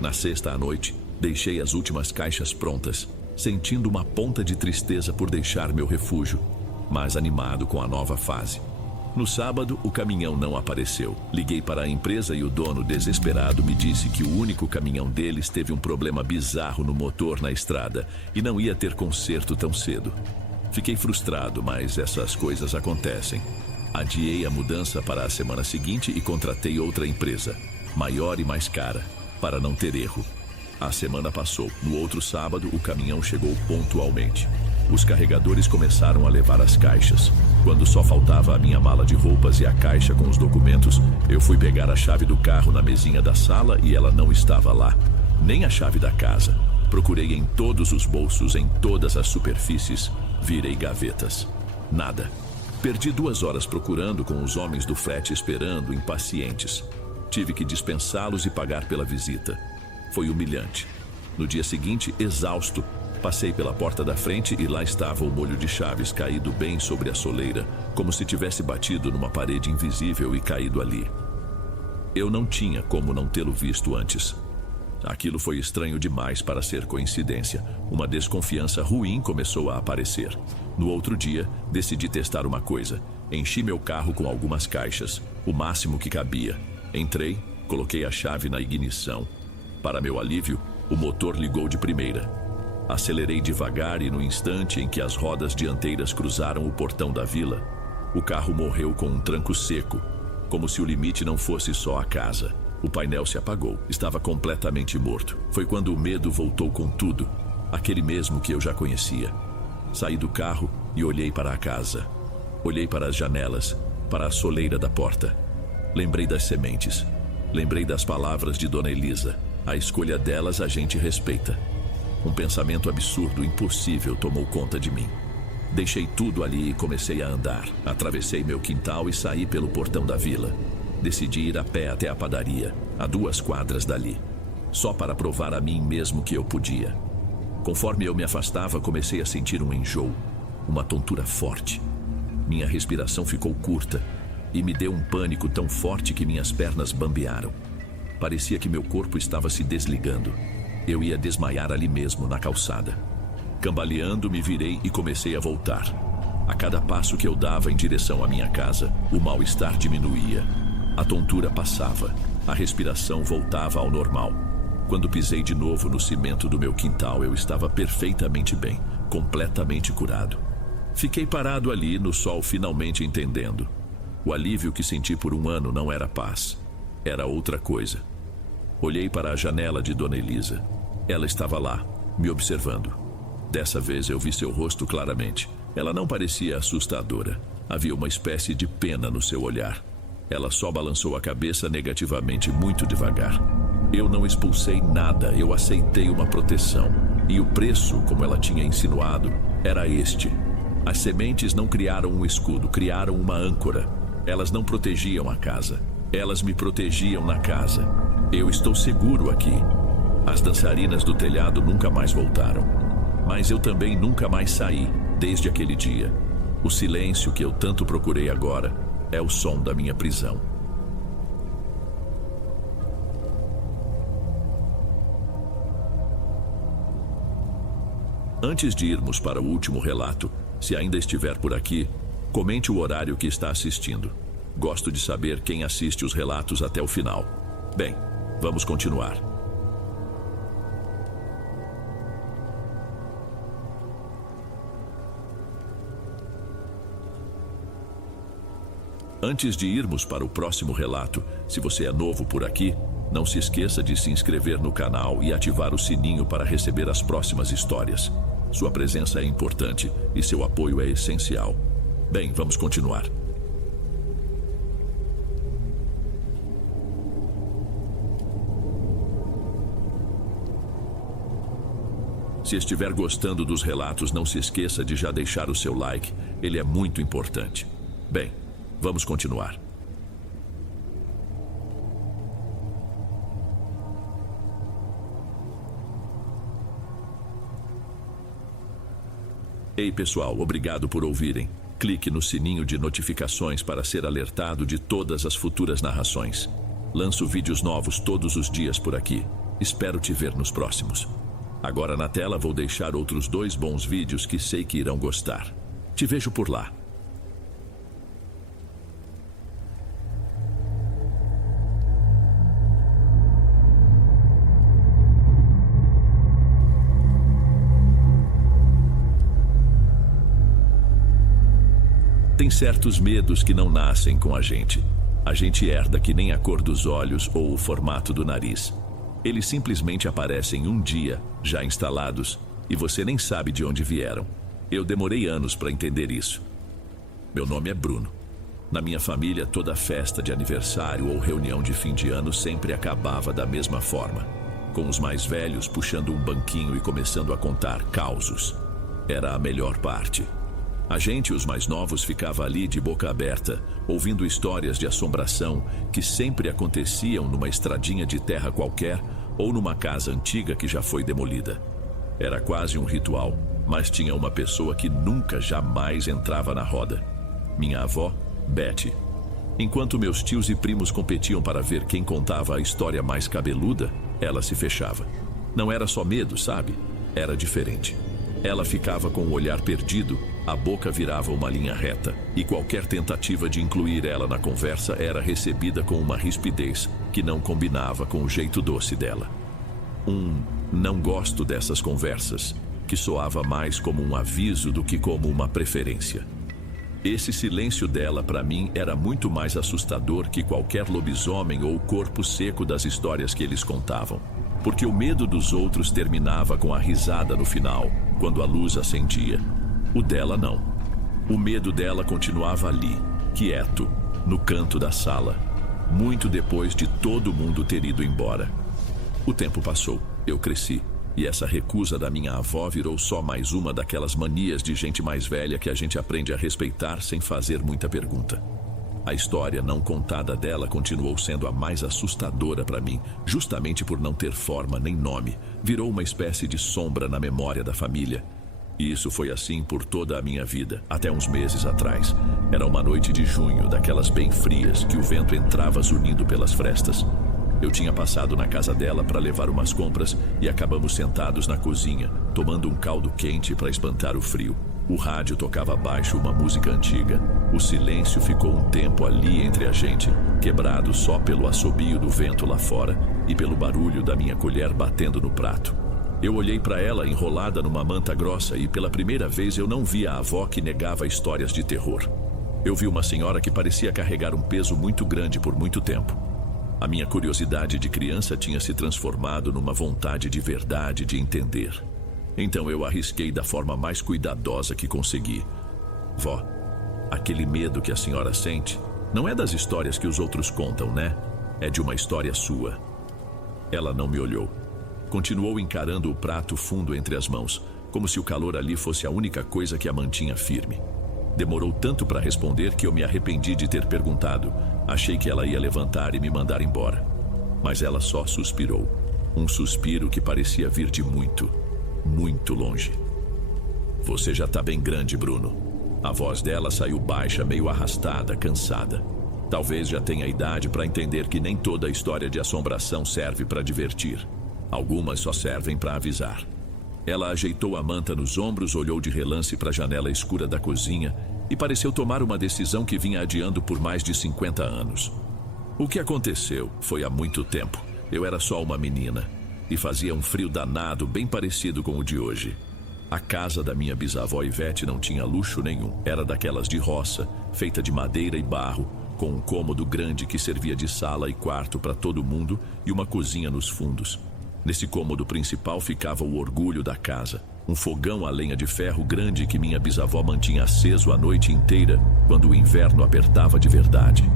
Na sexta à noite, deixei as últimas caixas prontas, sentindo uma ponta de tristeza por deixar meu refúgio, mas animado com a nova fase. No sábado, o caminhão não apareceu. Liguei para a empresa e o dono, desesperado, me disse que o único caminhão deles teve um problema bizarro no motor na estrada e não ia ter conserto tão cedo. Fiquei frustrado, mas essas coisas acontecem. Adiei a mudança para a semana seguinte e contratei outra empresa, maior e mais cara, para não ter erro. A semana passou. No outro sábado, o caminhão chegou pontualmente. Os carregadores começaram a levar as caixas. Quando só faltava a minha mala de roupas e a caixa com os documentos, eu fui pegar a chave do carro na mesinha da sala e ela não estava lá. Nem a chave da casa. Procurei em todos os bolsos, em todas as superfícies. Virei gavetas. Nada. Perdi 2 horas procurando, com os homens do frete esperando, impacientes. Tive que dispensá-los e pagar pela visita. Foi humilhante. No dia seguinte, exausto, passei pela porta da frente e lá estava o molho de chaves caído bem sobre a soleira, como se tivesse batido numa parede invisível e caído ali. Eu não tinha como não tê-lo visto antes. Aquilo foi estranho demais para ser coincidência. Uma desconfiança ruim começou a aparecer. No outro dia, decidi testar uma coisa. Enchi meu carro com algumas caixas, o máximo que cabia. Entrei, coloquei a chave na ignição. Para meu alívio, o motor ligou de primeira. Acelerei devagar e no instante em que as rodas dianteiras cruzaram o portão da vila, o carro morreu com um tranco seco, como se o limite não fosse só a casa. O painel se apagou, estava completamente morto. Foi quando o medo voltou com tudo, aquele mesmo que eu já conhecia. Saí do carro e olhei para a casa. Olhei para as janelas, para a soleira da porta. Lembrei das sementes. Lembrei das palavras de Dona Elisa. A escolha delas a gente respeita. Um pensamento absurdo, impossível, tomou conta de mim. Deixei tudo ali e comecei a andar. Atravessei meu quintal e saí pelo portão da vila. Decidi ir a pé até a padaria, a 2 quadras dali, só para provar a mim mesmo que eu podia. Conforme eu me afastava, comecei a sentir um enjoo, uma tontura forte. Minha respiração ficou curta e me deu um pânico tão forte que minhas pernas bambearam. Parecia que meu corpo estava se desligando. Eu ia desmaiar ali mesmo, na calçada. Cambaleando, me virei e comecei a voltar. A cada passo que eu dava em direção à minha casa, o mal-estar diminuía. A tontura passava. A respiração voltava ao normal. Quando pisei de novo no cimento do meu quintal, eu estava perfeitamente bem, completamente curado. Fiquei parado ali no sol, finalmente entendendo. O alívio que senti por um ano não era paz. Era outra coisa. Olhei para a janela de Dona Elisa. Ela estava lá, me observando. Dessa vez eu vi seu rosto claramente. Ela não parecia assustadora. Havia uma espécie de pena no seu olhar. Ela só balançou a cabeça negativamente, muito devagar. Eu não expulsei nada, eu aceitei uma proteção. E o preço, como ela tinha insinuado, era este. As sementes não criaram um escudo, criaram uma âncora. Elas não protegiam a casa. Elas me protegiam na casa. Eu estou seguro aqui. As dançarinas do telhado nunca mais voltaram. Mas eu também nunca mais saí, desde aquele dia. O silêncio que eu tanto procurei agora é o som da minha prisão. Antes de irmos para o último relato, Se ainda estiver por aqui, comente o horário que está assistindo. Gosto de saber quem assiste os relatos até o final. Bem, vamos continuar. Antes de irmos para o próximo relato, se você é novo por aqui, não se esqueça de se inscrever no canal e ativar o sininho para receber as próximas histórias. Sua presença é importante e seu apoio é essencial. Bem, vamos continuar. Se estiver gostando dos relatos, não se esqueça de já deixar o seu like. Ele é muito importante. Bem, vamos continuar. Ei pessoal, obrigado por ouvirem. Clique no sininho de notificações para ser alertado de todas as futuras narrações. Lanço vídeos novos todos os dias por aqui. Espero te ver nos próximos. Agora na tela vou deixar outros 2 bons vídeos que sei que irão gostar. Te vejo por lá. Tem certos medos que não nascem com a gente. A gente herda que nem a cor dos olhos ou o formato do nariz. Eles simplesmente aparecem um dia, já instalados, e você nem sabe de onde vieram. Eu demorei anos para entender isso. Meu nome é Bruno. Na minha família, toda festa de aniversário ou reunião de fim de ano sempre acabava da mesma forma, com os mais velhos puxando um banquinho e começando a contar causos. Era a melhor parte. A gente, os mais novos, ficava ali de boca aberta, ouvindo histórias de assombração que sempre aconteciam numa estradinha de terra qualquer ou numa casa antiga que já foi demolida. Era quase um ritual, mas tinha uma pessoa que nunca, jamais entrava na roda. Minha avó, Betty. Enquanto meus tios e primos competiam para ver quem contava a história mais cabeluda, ela se fechava. Não era só medo, sabe? Era diferente. Ela ficava com o olhar perdido, a boca virava uma linha reta, e qualquer tentativa de incluir ela na conversa era recebida com uma rispidez que não combinava com o jeito doce dela. Não gosto dessas conversas, que soava mais como um aviso do que como uma preferência. Esse silêncio dela, para mim, era muito mais assustador que qualquer lobisomem ou corpo seco das histórias que eles contavam. Porque o medo dos outros terminava com a risada no final, quando a luz acendia. O dela não. O medo dela continuava ali, quieto, no canto da sala, muito depois de todo mundo ter ido embora. O tempo passou, eu cresci, e essa recusa da minha avó virou só mais uma daquelas manias de gente mais velha que a gente aprende a respeitar sem fazer muita pergunta. A história não contada dela continuou sendo a mais assustadora para mim, justamente por não ter forma nem nome. Virou uma espécie de sombra na memória da família. E isso foi assim por toda a minha vida, até uns meses atrás. Era uma noite de junho, daquelas bem frias, que o vento entrava zunindo pelas frestas. Eu tinha passado na casa dela para levar umas compras e acabamos sentados na cozinha, tomando um caldo quente para espantar o frio. O rádio tocava baixo uma música antiga. O silêncio ficou um tempo ali entre a gente, quebrado só pelo assobio do vento lá fora e pelo barulho da minha colher batendo no prato. Eu olhei para ela enrolada numa manta grossa e pela primeira vez eu não vi a avó que negava histórias de terror. Eu vi uma senhora que parecia carregar um peso muito grande por muito tempo. A minha curiosidade de criança tinha se transformado numa vontade de verdade de entender. Então eu arrisquei da forma mais cuidadosa que consegui. Vó, aquele medo que a senhora sente não é das histórias que os outros contam, né? É de uma história sua. Ela não me olhou. Continuou encarando o prato fundo entre as mãos, como se o calor ali fosse a única coisa que a mantinha firme. Demorou tanto para responder que eu me arrependi de ter perguntado. Achei que ela ia levantar e me mandar embora. Mas ela só suspirou. Um suspiro que parecia vir de muito longe. Você já tá bem grande, Bruno. A voz dela saiu baixa, meio arrastada, cansada. Talvez já tenha idade para entender que nem toda história de assombração serve para divertir. Algumas só servem para avisar. Ela ajeitou a manta nos ombros, olhou de relance para a janela escura da cozinha e pareceu tomar uma decisão que vinha adiando por mais de 50 anos. O que aconteceu foi há muito tempo. Eu era só uma menina e fazia um frio danado bem parecido com o de hoje. A casa da minha bisavó Ivete não tinha luxo nenhum. Era daquelas de roça, feita de madeira e barro, com um cômodo grande que servia de sala e quarto para todo mundo e uma cozinha nos fundos. Nesse cômodo principal ficava o orgulho da casa, um fogão a lenha de ferro grande que minha bisavó mantinha aceso a noite inteira quando o inverno apertava de verdade.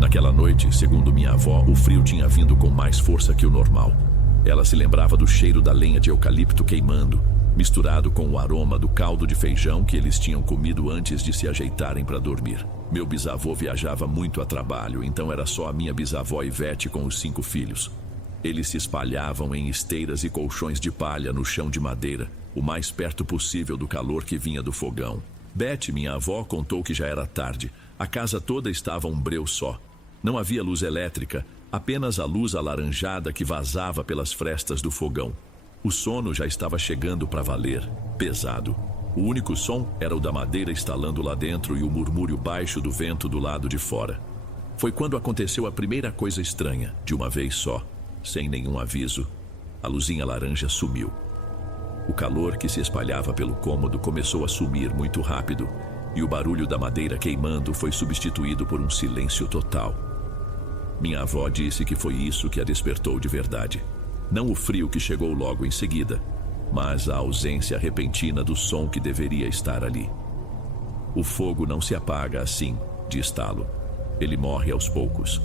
Naquela noite, segundo minha avó, o frio tinha vindo com mais força que o normal. Ela se lembrava do cheiro da lenha de eucalipto queimando, misturado com o aroma do caldo de feijão que eles tinham comido antes de se ajeitarem para dormir. Meu bisavô viajava muito a trabalho, então era só a minha bisavó Ivete com os 5 filhos. Eles se espalhavam em esteiras e colchões de palha no chão de madeira, o mais perto possível do calor que vinha do fogão. Beth, minha avó, contou que já era tarde. A casa toda estava um breu só. Não havia luz elétrica, apenas a luz alaranjada que vazava pelas frestas do fogão. O sono já estava chegando para valer, pesado. O único som era o da madeira estalando lá dentro e o murmúrio baixo do vento do lado de fora. Foi quando aconteceu a primeira coisa estranha, de uma vez só, sem nenhum aviso. A luzinha laranja sumiu. O calor que se espalhava pelo cômodo começou a sumir muito rápido e o barulho da madeira queimando foi substituído por um silêncio total. Minha avó disse que foi isso que a despertou de verdade. Não o frio que chegou logo em seguida, mas a ausência repentina do som que deveria estar ali. O fogo não se apaga assim, de estalo. Ele morre aos poucos.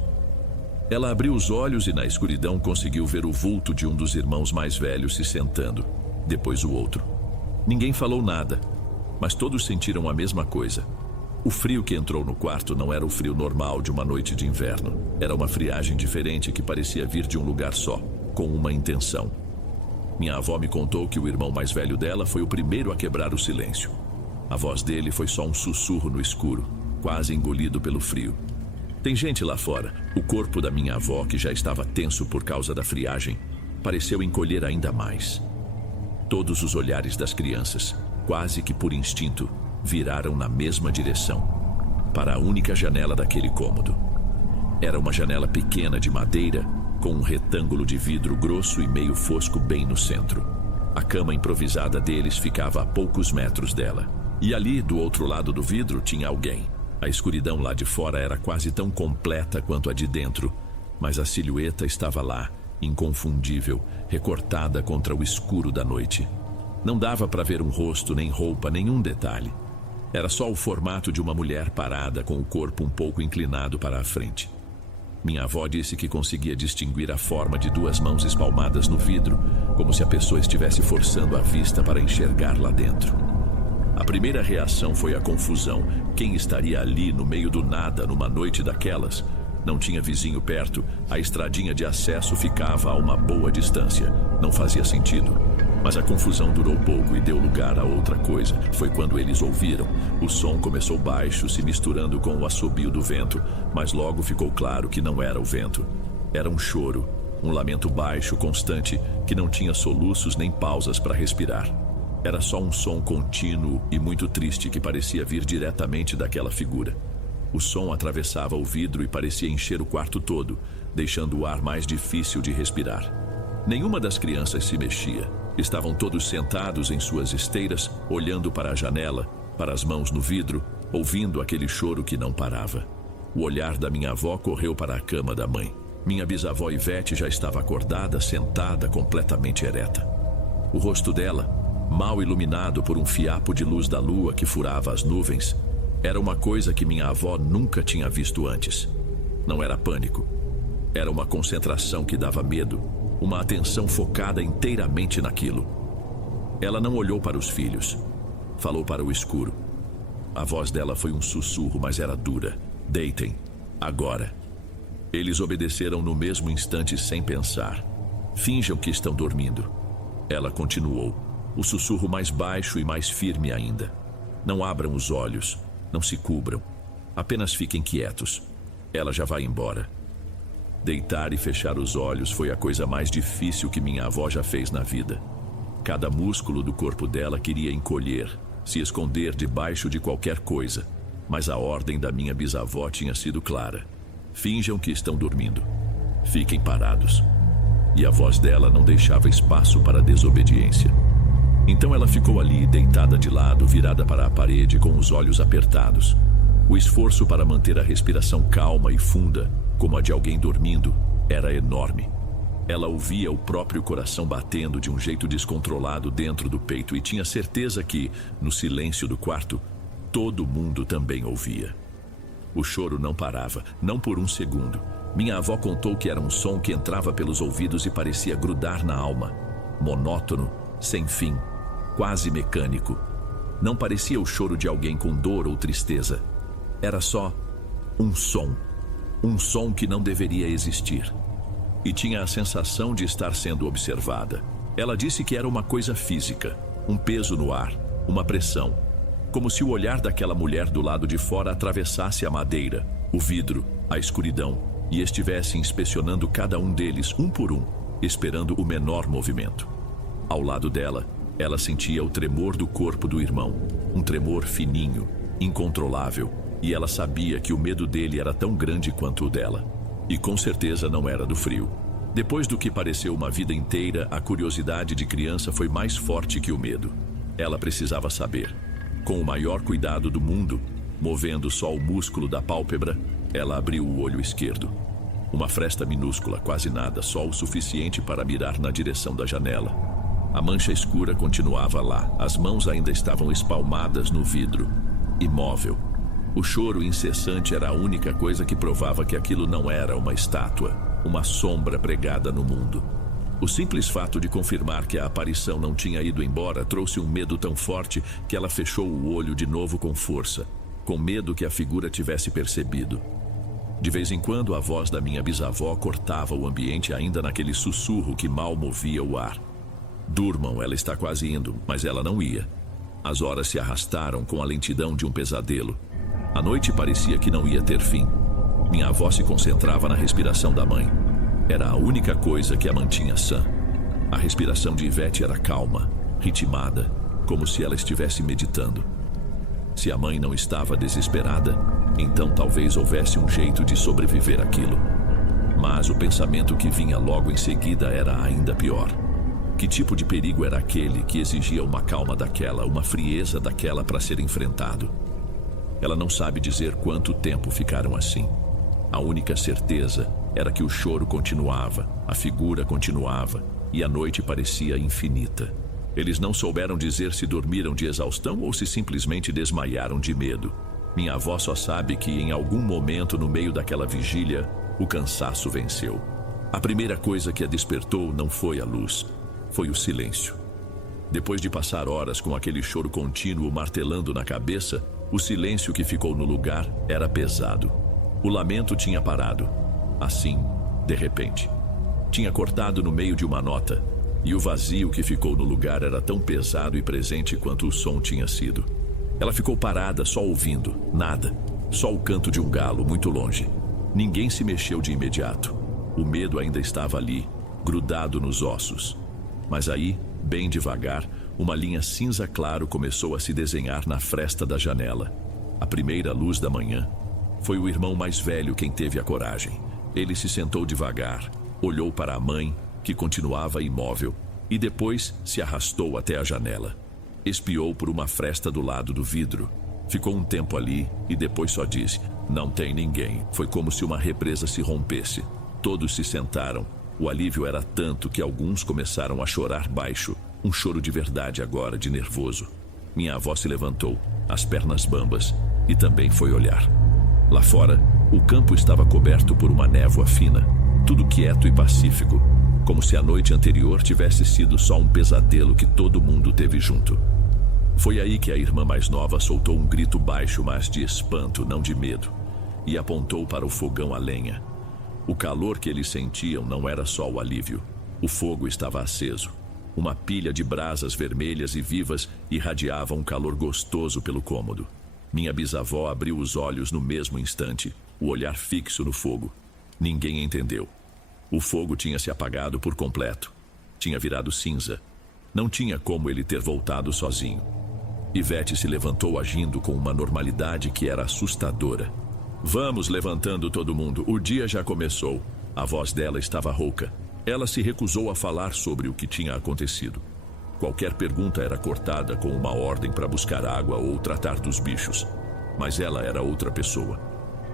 Ela abriu os olhos e na escuridão conseguiu ver o vulto de um dos irmãos mais velhos se sentando, depois o outro. Ninguém falou nada, mas todos sentiram a mesma coisa. O frio que entrou no quarto não era o frio normal de uma noite de inverno. Era uma friagem diferente que parecia vir de um lugar só, com uma intenção. Minha avó me contou que o irmão mais velho dela foi o primeiro a quebrar o silêncio. A voz dele foi só um sussurro no escuro, quase engolido pelo frio. Tem gente lá fora. O corpo da minha avó, que já estava tenso por causa da friagem, pareceu encolher ainda mais. Todos os olhares das crianças, quase que por instinto, viraram na mesma direção, para a única janela daquele cômodo. Era uma janela pequena de madeira, com um retângulo de vidro grosso e meio fosco bem no centro. A cama improvisada deles ficava a poucos metros dela. E ali, do outro lado do vidro, tinha alguém. A escuridão lá de fora era quase tão completa quanto a de dentro, mas a silhueta estava lá, inconfundível, recortada contra o escuro da noite. Não dava para ver um rosto, nem roupa, nenhum detalhe. Era só o formato de uma mulher parada com o corpo um pouco inclinado para a frente. Minha avó disse que conseguia distinguir a forma de 2 mãos espalmadas no vidro, como se a pessoa estivesse forçando a vista para enxergar lá dentro. A primeira reação foi a confusão. Quem estaria ali no meio do nada numa noite daquelas? Não tinha vizinho perto, a estradinha de acesso ficava a uma boa distância. Não fazia sentido. Mas a confusão durou pouco e deu lugar a outra coisa. Foi quando eles ouviram. O som começou baixo, se misturando com o assobio do vento, mas logo ficou claro que não era o vento. Era um choro, um lamento baixo, constante, que não tinha soluços nem pausas para respirar. Era só um som contínuo e muito triste que parecia vir diretamente daquela figura. O som atravessava o vidro e parecia encher o quarto todo, deixando o ar mais difícil de respirar. Nenhuma das crianças se mexia. Estavam todos sentados em suas esteiras, olhando para a janela, para as mãos no vidro, ouvindo aquele choro que não parava. O olhar da minha avó correu para a cama da mãe. Minha bisavó Ivete já estava acordada, sentada, completamente ereta. O rosto dela, mal iluminado por um fiapo de luz da lua que furava as nuvens, era uma coisa que minha avó nunca tinha visto antes. Não era pânico. Era uma concentração que dava medo, uma atenção focada inteiramente naquilo. Ela não olhou para os filhos. Falou para o escuro. A voz dela foi um sussurro, mas era dura. Deitem, agora. Eles obedeceram no mesmo instante sem pensar. Finjam que estão dormindo. Ela continuou, o sussurro mais baixo e mais firme ainda. Não abram os olhos, não se cubram. Apenas fiquem quietos. Ela já vai embora. Deitar e fechar os olhos foi a coisa mais difícil que minha avó já fez na vida. Cada músculo do corpo dela queria encolher, se esconder debaixo de qualquer coisa. Mas a ordem da minha bisavó tinha sido clara: finjam que estão dormindo. Fiquem parados. E a voz dela não deixava espaço para a desobediência. Então ela ficou ali, deitada de lado, virada para a parede, com os olhos apertados. O esforço para manter a respiração calma e funda, como a de alguém dormindo, era enorme. Ela ouvia o próprio coração batendo de um jeito descontrolado dentro do peito e tinha certeza que, no silêncio do quarto, todo mundo também ouvia. O choro não parava, não por um segundo. Minha avó contou que era um som que entrava pelos ouvidos e parecia grudar na alma. Monótono, sem fim, quase mecânico. Não parecia o choro de alguém com dor ou tristeza. Era só um som. Um som que não deveria existir. E tinha a sensação de estar sendo observada. Ela disse que era uma coisa física, um peso no ar, uma pressão. Como se o olhar daquela mulher do lado de fora atravessasse a madeira, o vidro, a escuridão, e estivesse inspecionando cada um deles, um por um, esperando o menor movimento. Ao lado dela, ela sentia o tremor do corpo do irmão, um tremor fininho, incontrolável, e ela sabia que o medo dele era tão grande quanto o dela. E com certeza não era do frio. Depois do que pareceu uma vida inteira, a curiosidade de criança foi mais forte que o medo. Ela precisava saber. Com o maior cuidado do mundo, movendo só o músculo da pálpebra, ela abriu o olho esquerdo. Uma fresta minúscula, quase nada, só o suficiente para mirar na direção da janela. A mancha escura continuava lá, as mãos ainda estavam espalmadas no vidro, imóvel. O choro incessante era a única coisa que provava que aquilo não era uma estátua, uma sombra pregada no mundo. O simples fato de confirmar que a aparição não tinha ido embora trouxe um medo tão forte que ela fechou o olho de novo com força, com medo que a figura tivesse percebido. De vez em quando, a voz da minha bisavó cortava o ambiente ainda naquele sussurro que mal movia o ar. Durmam, ela está quase indo, mas ela não ia. As horas se arrastaram com a lentidão de um pesadelo. A noite parecia que não ia ter fim. Minha avó se concentrava na respiração da mãe. Era a única coisa que a mantinha sã. A respiração de Ivete era calma, ritmada, como se ela estivesse meditando. Se a mãe não estava desesperada, então talvez houvesse um jeito de sobreviver àquilo. Mas o pensamento que vinha logo em seguida era ainda pior. Que tipo de perigo era aquele que exigia uma calma daquela, uma frieza daquela para ser enfrentado? Ela não sabe dizer quanto tempo ficaram assim. A única certeza era que o choro continuava, a figura continuava, e a noite parecia infinita. Eles não souberam dizer se dormiram de exaustão ou se simplesmente desmaiaram de medo. Minha avó só sabe que em algum momento no meio daquela vigília, o cansaço venceu. A primeira coisa que a despertou não foi a luz, foi o silêncio. Depois de passar horas com aquele choro contínuo martelando na cabeça, o silêncio que ficou no lugar era pesado. O lamento tinha parado. Assim, de repente. Tinha cortado no meio de uma nota, e o vazio que ficou no lugar era tão pesado e presente quanto o som tinha sido. Ela ficou parada, só ouvindo, nada. Só o canto de um galo, muito longe. Ninguém se mexeu de imediato. O medo ainda estava ali, grudado nos ossos. Mas aí, bem devagar, uma linha cinza claro começou a se desenhar na fresta da janela. A primeira luz da manhã. Foi o irmão mais velho quem teve a coragem. Ele se sentou devagar, olhou para a mãe, que continuava imóvel, e depois se arrastou até a janela. Espiou por uma fresta do lado do vidro. Ficou um tempo ali e depois só disse: "Não tem ninguém." Foi como se uma represa se rompesse. Todos se sentaram. O alívio era tanto que alguns começaram a chorar baixo. Um choro de verdade agora, de nervoso. Minha avó se levantou, as pernas bambas, e também foi olhar. Lá fora, o campo estava coberto por uma névoa fina, tudo quieto e pacífico, como se a noite anterior tivesse sido só um pesadelo que todo mundo teve junto. Foi aí que a irmã mais nova soltou um grito baixo, mas de espanto, não de medo, e apontou para o fogão a lenha. O calor que eles sentiam não era só o alívio. O fogo estava aceso. Uma pilha de brasas vermelhas e vivas irradiava um calor gostoso pelo cômodo. Minha bisavó abriu os olhos no mesmo instante, o olhar fixo no fogo. Ninguém entendeu. O fogo tinha se apagado por completo. Tinha virado cinza. Não tinha como ele ter voltado sozinho. Ivete se levantou agindo com uma normalidade que era assustadora. Vamos levantando todo mundo, o dia já começou. A voz dela estava rouca. Ela se recusou a falar sobre o que tinha acontecido. Qualquer pergunta era cortada com uma ordem para buscar água ou tratar dos bichos. Mas ela era outra pessoa.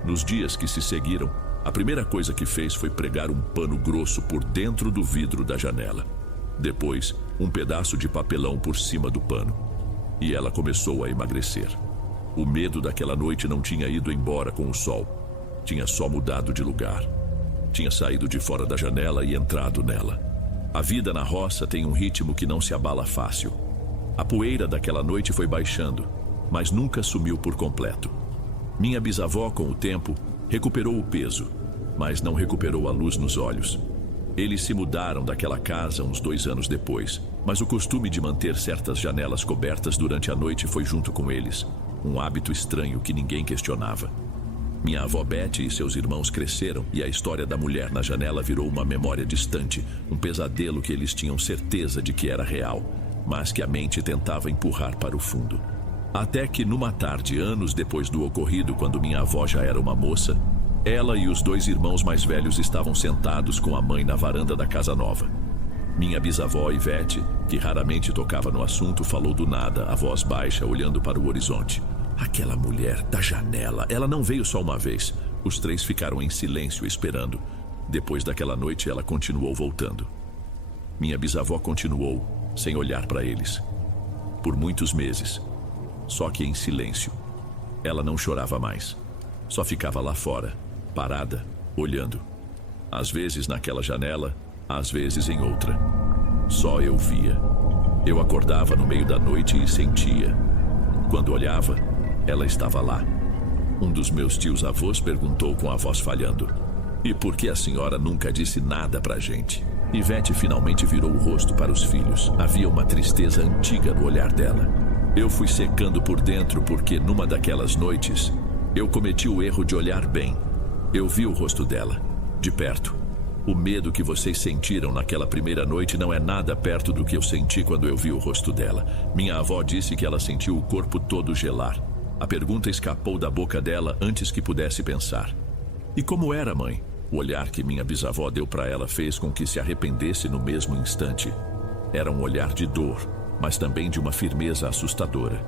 Nos dias que se seguiram, a primeira coisa que fez foi pregar um pano grosso por dentro do vidro da janela. Depois, um pedaço de papelão por cima do pano. E ela começou a emagrecer. O medo daquela noite não tinha ido embora com o sol. Tinha só mudado de lugar. Tinha saído de fora da janela e entrado nela. A vida na roça tem um ritmo que não se abala fácil. A poeira daquela noite foi baixando, mas nunca sumiu por completo. Minha bisavó, com o tempo, recuperou o peso, mas não recuperou a luz nos olhos. Eles se mudaram daquela casa uns 2 anos depois, mas o costume de manter certas janelas cobertas durante a noite foi junto com eles, um hábito estranho que ninguém questionava. Minha avó Betty e seus irmãos cresceram e a história da mulher na janela virou uma memória distante, um pesadelo que eles tinham certeza de que era real, mas que a mente tentava empurrar para o fundo. Até que numa tarde, anos depois do ocorrido, quando minha avó já era uma moça, ela e os 2 irmãos mais velhos estavam sentados com a mãe na varanda da casa nova. Minha bisavó Ivete, que raramente tocava no assunto, falou do nada, a voz baixa, olhando para o horizonte. Aquela mulher da janela, ela não veio só uma vez. Os 3 ficaram em silêncio esperando. Depois daquela noite, ela continuou voltando. Minha bisavó continuou, sem olhar para eles. Por muitos meses. Só que em silêncio. Ela não chorava mais. Só ficava lá fora, parada, olhando. Às vezes naquela janela, às vezes em outra. Só eu via. Eu acordava no meio da noite e sentia. Quando olhava, ela estava lá. Um dos meus tios-avós perguntou com a voz falhando: "E por que a senhora nunca disse nada pra gente?" Ivete finalmente virou o rosto para os filhos. Havia uma tristeza antiga no olhar dela. Eu fui secando por dentro porque numa daquelas noites eu cometi o erro de olhar bem. Eu vi o rosto dela, de perto. O medo que vocês sentiram naquela primeira noite não é nada perto do que eu senti quando eu vi o rosto dela. Minha avó disse que ela sentiu o corpo todo gelar. A pergunta escapou da boca dela antes que pudesse pensar. E como era, mãe? O olhar que minha bisavó deu para ela fez com que se arrependesse no mesmo instante. Era um olhar de dor, mas também de uma firmeza assustadora.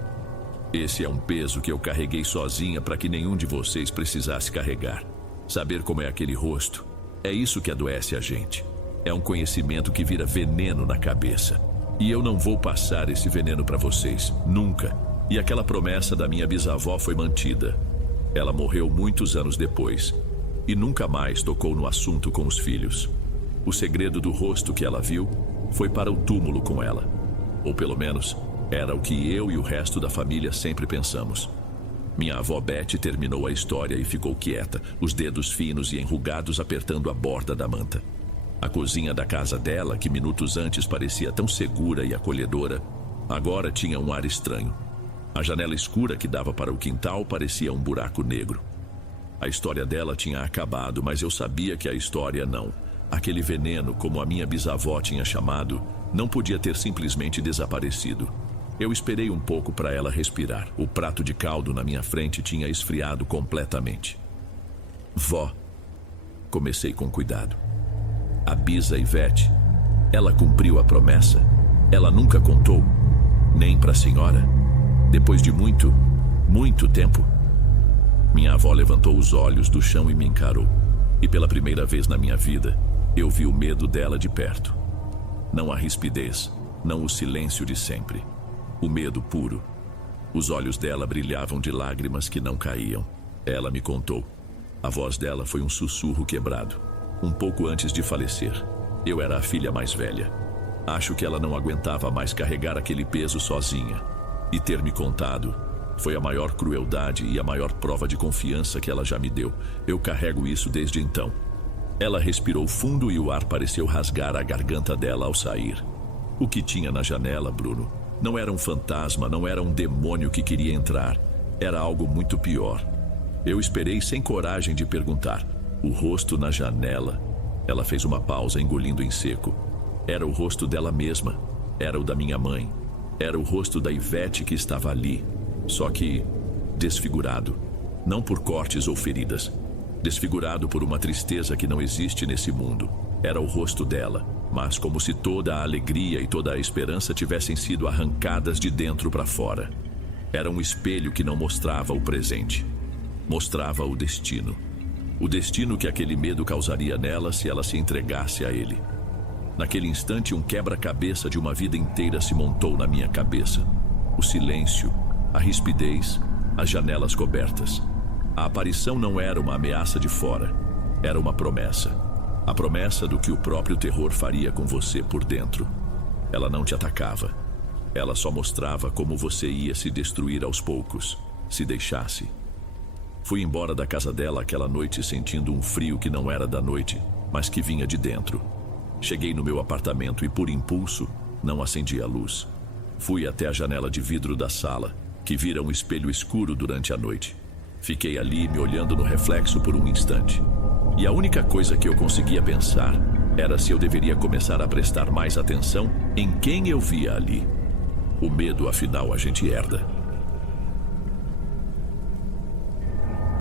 Esse é um peso que eu carreguei sozinha para que nenhum de vocês precisasse carregar. Saber como é aquele rosto, é isso que adoece a gente. É um conhecimento que vira veneno na cabeça. E eu não vou passar esse veneno para vocês, nunca. E aquela promessa da minha bisavó foi mantida. Ela morreu muitos anos depois e nunca mais tocou no assunto com os filhos. O segredo do rosto que ela viu foi para o túmulo com ela. Ou pelo menos, era o que eu e o resto da família sempre pensamos. Minha avó Betty terminou a história e ficou quieta, os dedos finos e enrugados apertando a borda da manta. A cozinha da casa dela, que minutos antes parecia tão segura e acolhedora, agora tinha um ar estranho. A janela escura que dava para o quintal parecia um buraco negro. A história dela tinha acabado, mas eu sabia que a história não. Aquele veneno, como a minha bisavó tinha chamado, não podia ter simplesmente desaparecido. Eu esperei um pouco para ela respirar. O prato de caldo na minha frente tinha esfriado completamente. Vó, comecei com cuidado. A bisa Ivete, ela cumpriu a promessa. Ela nunca contou, nem para a senhora. Depois de muito tempo. Minha avó levantou os olhos do chão e me encarou. E pela primeira vez na minha vida, eu vi o medo dela de perto. Não a rispidez, não o silêncio de sempre. O medo puro. Os olhos dela brilhavam de lágrimas que não caíam. Ela me contou. A voz dela foi um sussurro quebrado. Um pouco antes de falecer, eu era a filha mais velha. Acho que ela não aguentava mais carregar aquele peso sozinha. E ter me contado foi a maior crueldade e a maior prova de confiança que ela já me deu. Eu carrego isso desde então. Ela respirou fundo e o ar pareceu rasgar a garganta dela ao sair. O que tinha na janela, Bruno, não era um fantasma, não era um demônio que queria entrar. Era algo muito pior. Eu esperei sem coragem de perguntar. O rosto na janela. Ela fez uma pausa, engolindo em seco. Era o rosto dela mesma. Era o da minha mãe. Era o rosto da Ivete que estava ali. Só que desfigurado. Não por cortes ou feridas. Desfigurado por uma tristeza que não existe nesse mundo. Era o rosto dela, mas como se toda a alegria e toda a esperança tivessem sido arrancadas de dentro para fora. Era um espelho que não mostrava o presente. Mostrava o destino. O destino que aquele medo causaria nela se ela se entregasse a ele. Naquele instante, um quebra-cabeça de uma vida inteira se montou na minha cabeça. O silêncio, a rispidez, as janelas cobertas. A aparição não era uma ameaça de fora. Era uma promessa. A promessa do que o próprio terror faria com você por dentro. Ela não te atacava. Ela só mostrava como você ia se destruir aos poucos, se deixasse. Fui embora da casa dela aquela noite sentindo um frio que não era da noite, mas que vinha de dentro. Cheguei no meu apartamento e, por impulso, não acendi a luz. Fui até a janela de vidro da sala, que vira um espelho escuro durante a noite. Fiquei ali me olhando no reflexo por um instante. E a única coisa que eu conseguia pensar era se eu deveria começar a prestar mais atenção em quem eu via ali. O medo, afinal, a gente herda.